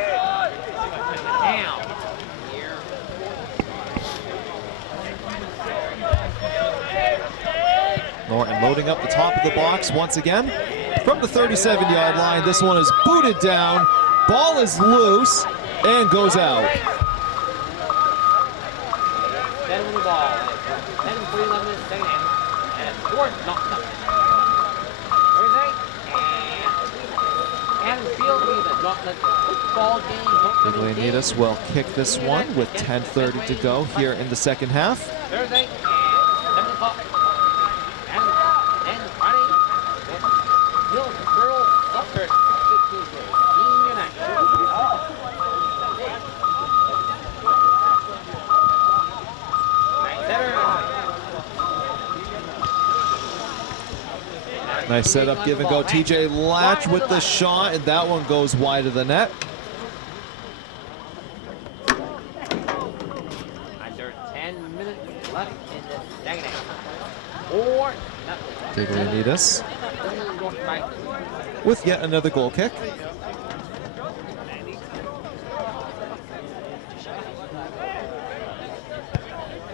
Norton loading up the top of the box once again. From the 37-yard line, this one is booted down. Ball is loose and goes out. Short, not. Everything. And field with a droplet football game. Leonidas will kick this one with 10:30 to go here in the second half. Thursday, 7 o'clock. And Friday, Hillsborough Soccer 15 senior night. Nice setup, give and go. TJ Latch with the shot, and that one goes wide of the net. Under 10 minutes left in the second half. 4-0. Leonidas with yet another goal kick.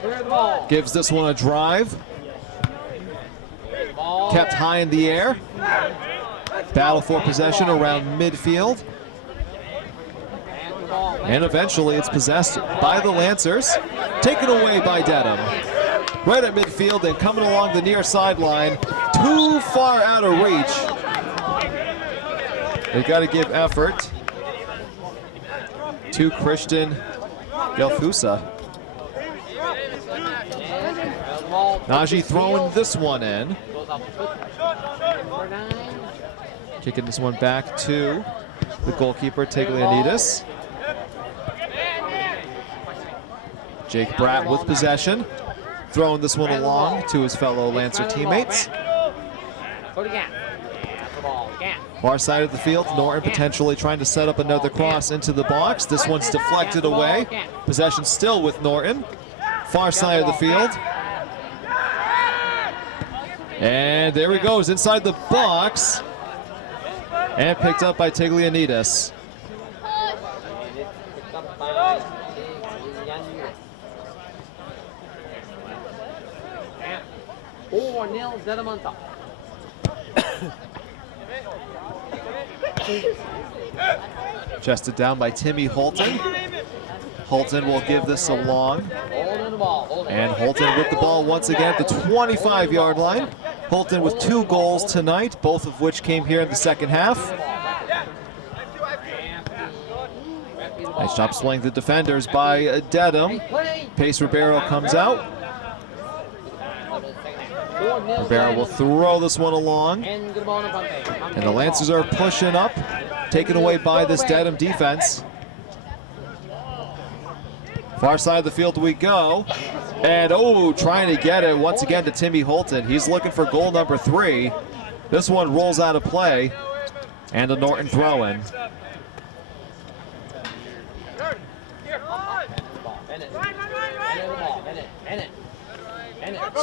Clear the ball. Gives this one a drive. Kept high in the air. Battle for possession around midfield. And eventually it's possessed by the Lancers. Taken away by Dedham. Right at midfield and coming along the near sideline. Too far out of reach. They got to give effort to Christian Gelfusa. Najee throwing this one in. Kicking this one back to the goalkeeper, Leonidas. Jake Bratt with possession. Throwing this one along to his fellow Lancer teammates. Far side of the field, Norton potentially trying to set up another cross into the box. This one's deflected away. Possession still with Norton. Far side of the field. And there he goes inside the box. And picked up by Leonidas. 4-0 Dedham on top. Chested down by Timmy Holton. Holton will give this along. And Holton with the ball once again at the 25-yard line. Holton with 2 goals tonight, both of which came here in the second half. Nice job swinging the defenders by Dedham. Pace Ribeiro comes out. Ribeiro will throw this one along. And the Lancers are pushing up, taken away by this Dedham defense. Far side of the field we go. And trying to get it once again to Timmy Holton. He's looking for goal number 3. This one rolls out of play. And a Norton throw-in.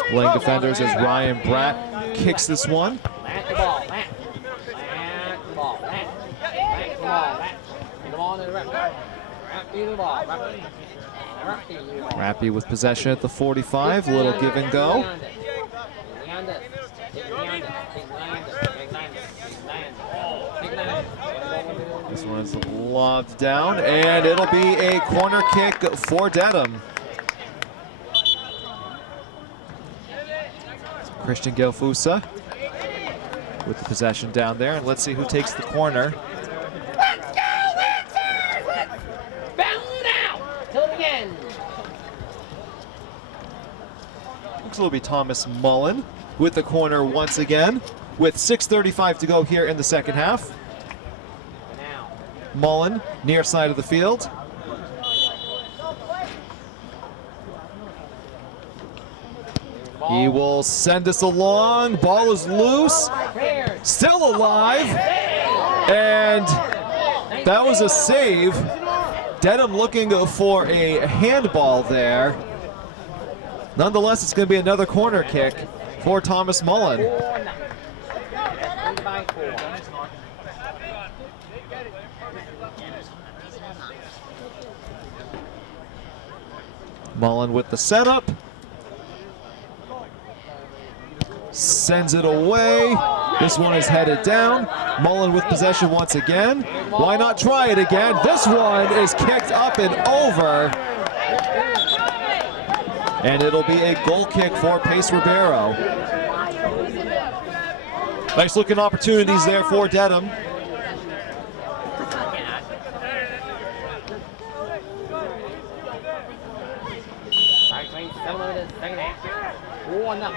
Splitting defenders as Ryan Bratt kicks this one. Rappy with possession at the 45, little give and go. This one is lobbed down, and it'll be a corner kick for Dedham. Christian Gelfusa with the possession down there, and let's see who takes the corner. Looks it'll be Thomas Mullen with the corner once again, with 6:35 to go here in the second half. Mullen, near side of the field. He will send us along. Ball is loose. Still alive. And that was a save. Dedham looking for a handball there. Nonetheless, it's going to be another corner kick for Thomas Mullen. Mullen with the setup. Sends it away. This one is headed down. Mullen with possession once again. Why not try it again? This one is kicked up and over. And it'll be a goal kick for Pace Ribeiro. Nice looking opportunities there for Dedham. Second half. 4-0.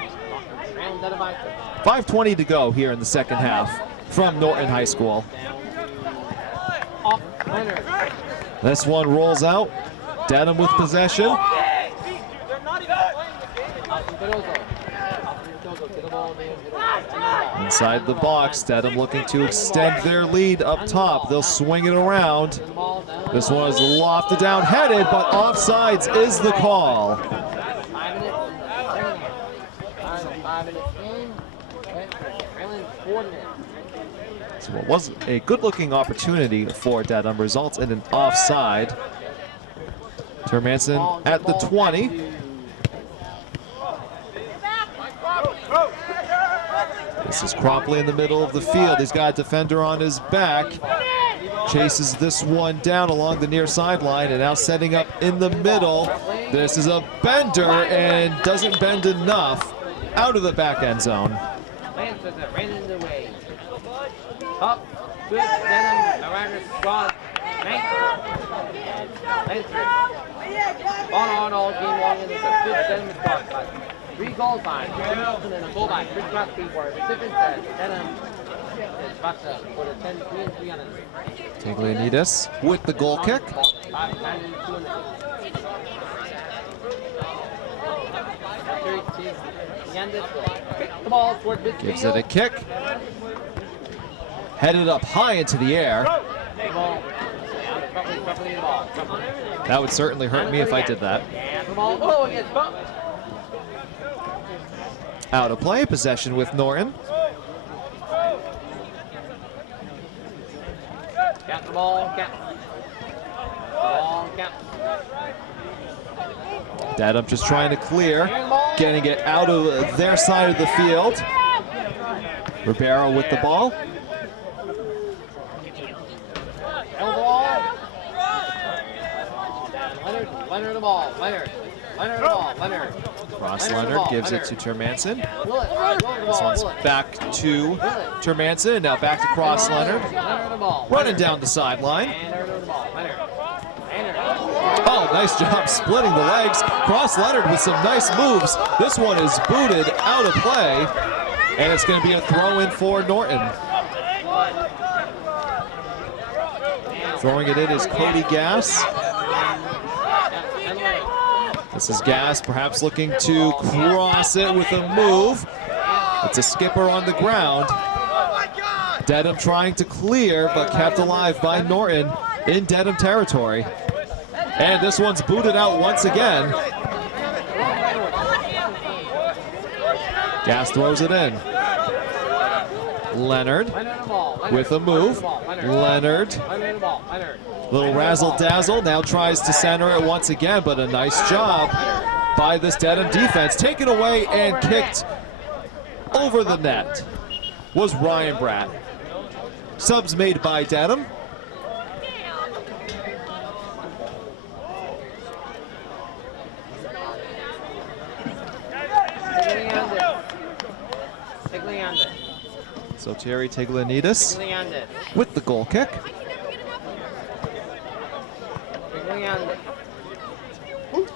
5:20 to go here in the second half from Norton High School. Off Leonard. This one rolls out. Dedham with possession. Inside the box, Dedham looking to extend their lead up top. They'll swing it around. This one is lofted down, headed, but offsides is the call. 5 minutes in. Trailing 4 minutes. So what was a good-looking opportunity for Dedham results in an offside. Termanson at the 20. This is Cropley in the middle of the field. He's got a defender on his back. Chases this one down along the near sideline and now setting up in the middle. This is a bender and doesn't bend enough out of the back end zone. Lancers it ran in the way. Up, good, Dedham, around the squad. Lancers. On all game long, and it's a good Dedham squad. 3 goals by Nelson and a goal by Chris Cropley for the difference that Dedham is about to put a 10-3 on it. Taglianidis with the goal kick. Gives it a kick. Headed up high into the air. That would certainly hurt me if I did that. Out of play, possession with Norton. Got the ball, Dedham just trying to clear, getting it out of their side of the field. Ribeiro with the ball. Leonard the ball, Leonard the ball, Leonard. Ross Leonard gives it to Termanson. This one's back to Termanson, now back to Cross Leonard. Running down the sideline. Oh, nice job splitting the legs. Cross Leonard with some nice moves. This one is booted out of play, and it's going to be a throw-in for Norton. Throwing it in is Cody Gass. This is Gass perhaps looking to cross it with a move. It's a skipper on the ground. Dedham trying to clear, but kept alive by Norton in Dedham territory. And this one's booted out once again. Gass throws it in. Leonard with a move. Leonard. Little razzle-dazzle, now tries to center it once again, but a nice job by this Dedham defense. Taken away and kicked over the net was Ryan Bratt. Subs made by Dedham. So Terry Taglianidis with the goal kick.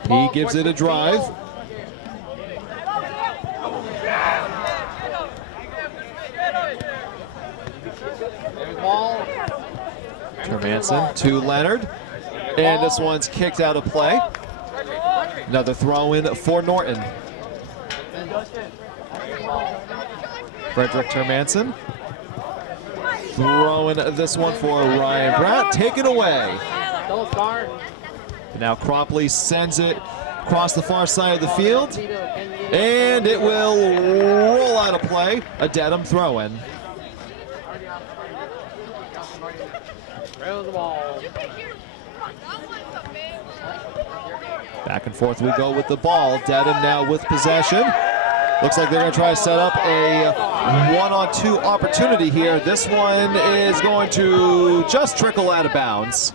He gives it a drive. Termanson to Leonard. And this one's kicked out of play. Another throw in for Norton. Frederick Termanson. Throwing this one for Ryan Bratt. Taken away. Now Cropley sends it across the far side of the field. And it will roll out of play. A Dedham throw-in. Back and forth we go with the ball. Dedham now with possession. Looks like they're going to try to set up a 1-on-2 opportunity here. This one is going to just trickle out of bounds.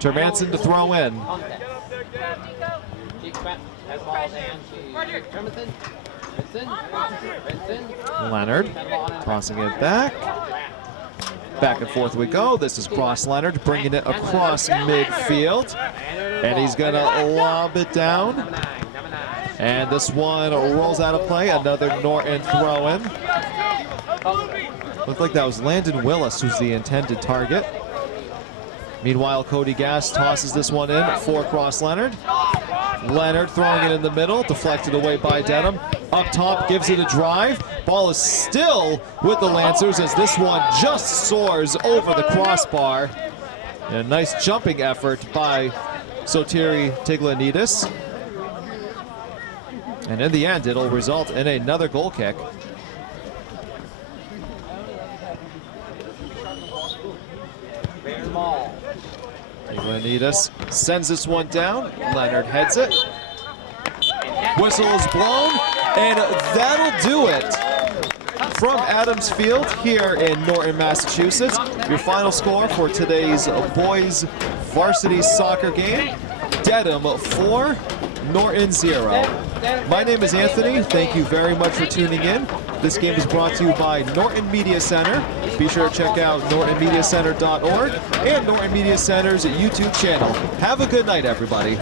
Termanson to throw in. Leonard tossing it back. Back and forth we go. This is Cross Leonard bringing it across midfield. And he's going to lob it down. And this one rolls out of play. Another Norton throw-in. Looked like that was Landon Willis who's the intended target. Meanwhile, Cody Gass tosses this one in for Cross Leonard. Leonard throwing it in the middle, deflected away by Dedham. Up top, gives it a drive. Ball is still with the Lancers as this one just soars over the crossbar. And a nice jumping effort by Sotiri Tiglanidis. And in the end, it'll result in another goal kick. Tiglanidis sends this one down. Leonard heads it. Whistle is blown, and that'll do it from Adams Field here in Norton, Massachusetts. Your final score for today's boys varsity soccer game: Dedham 4, Norton 0. My name is Anthony. Thank you very much for tuning in. This game is brought to you by Norton Media Center. Be sure to check out nortonmediacenter.org and Norton Media Center's YouTube channel. Have a good night, everybody.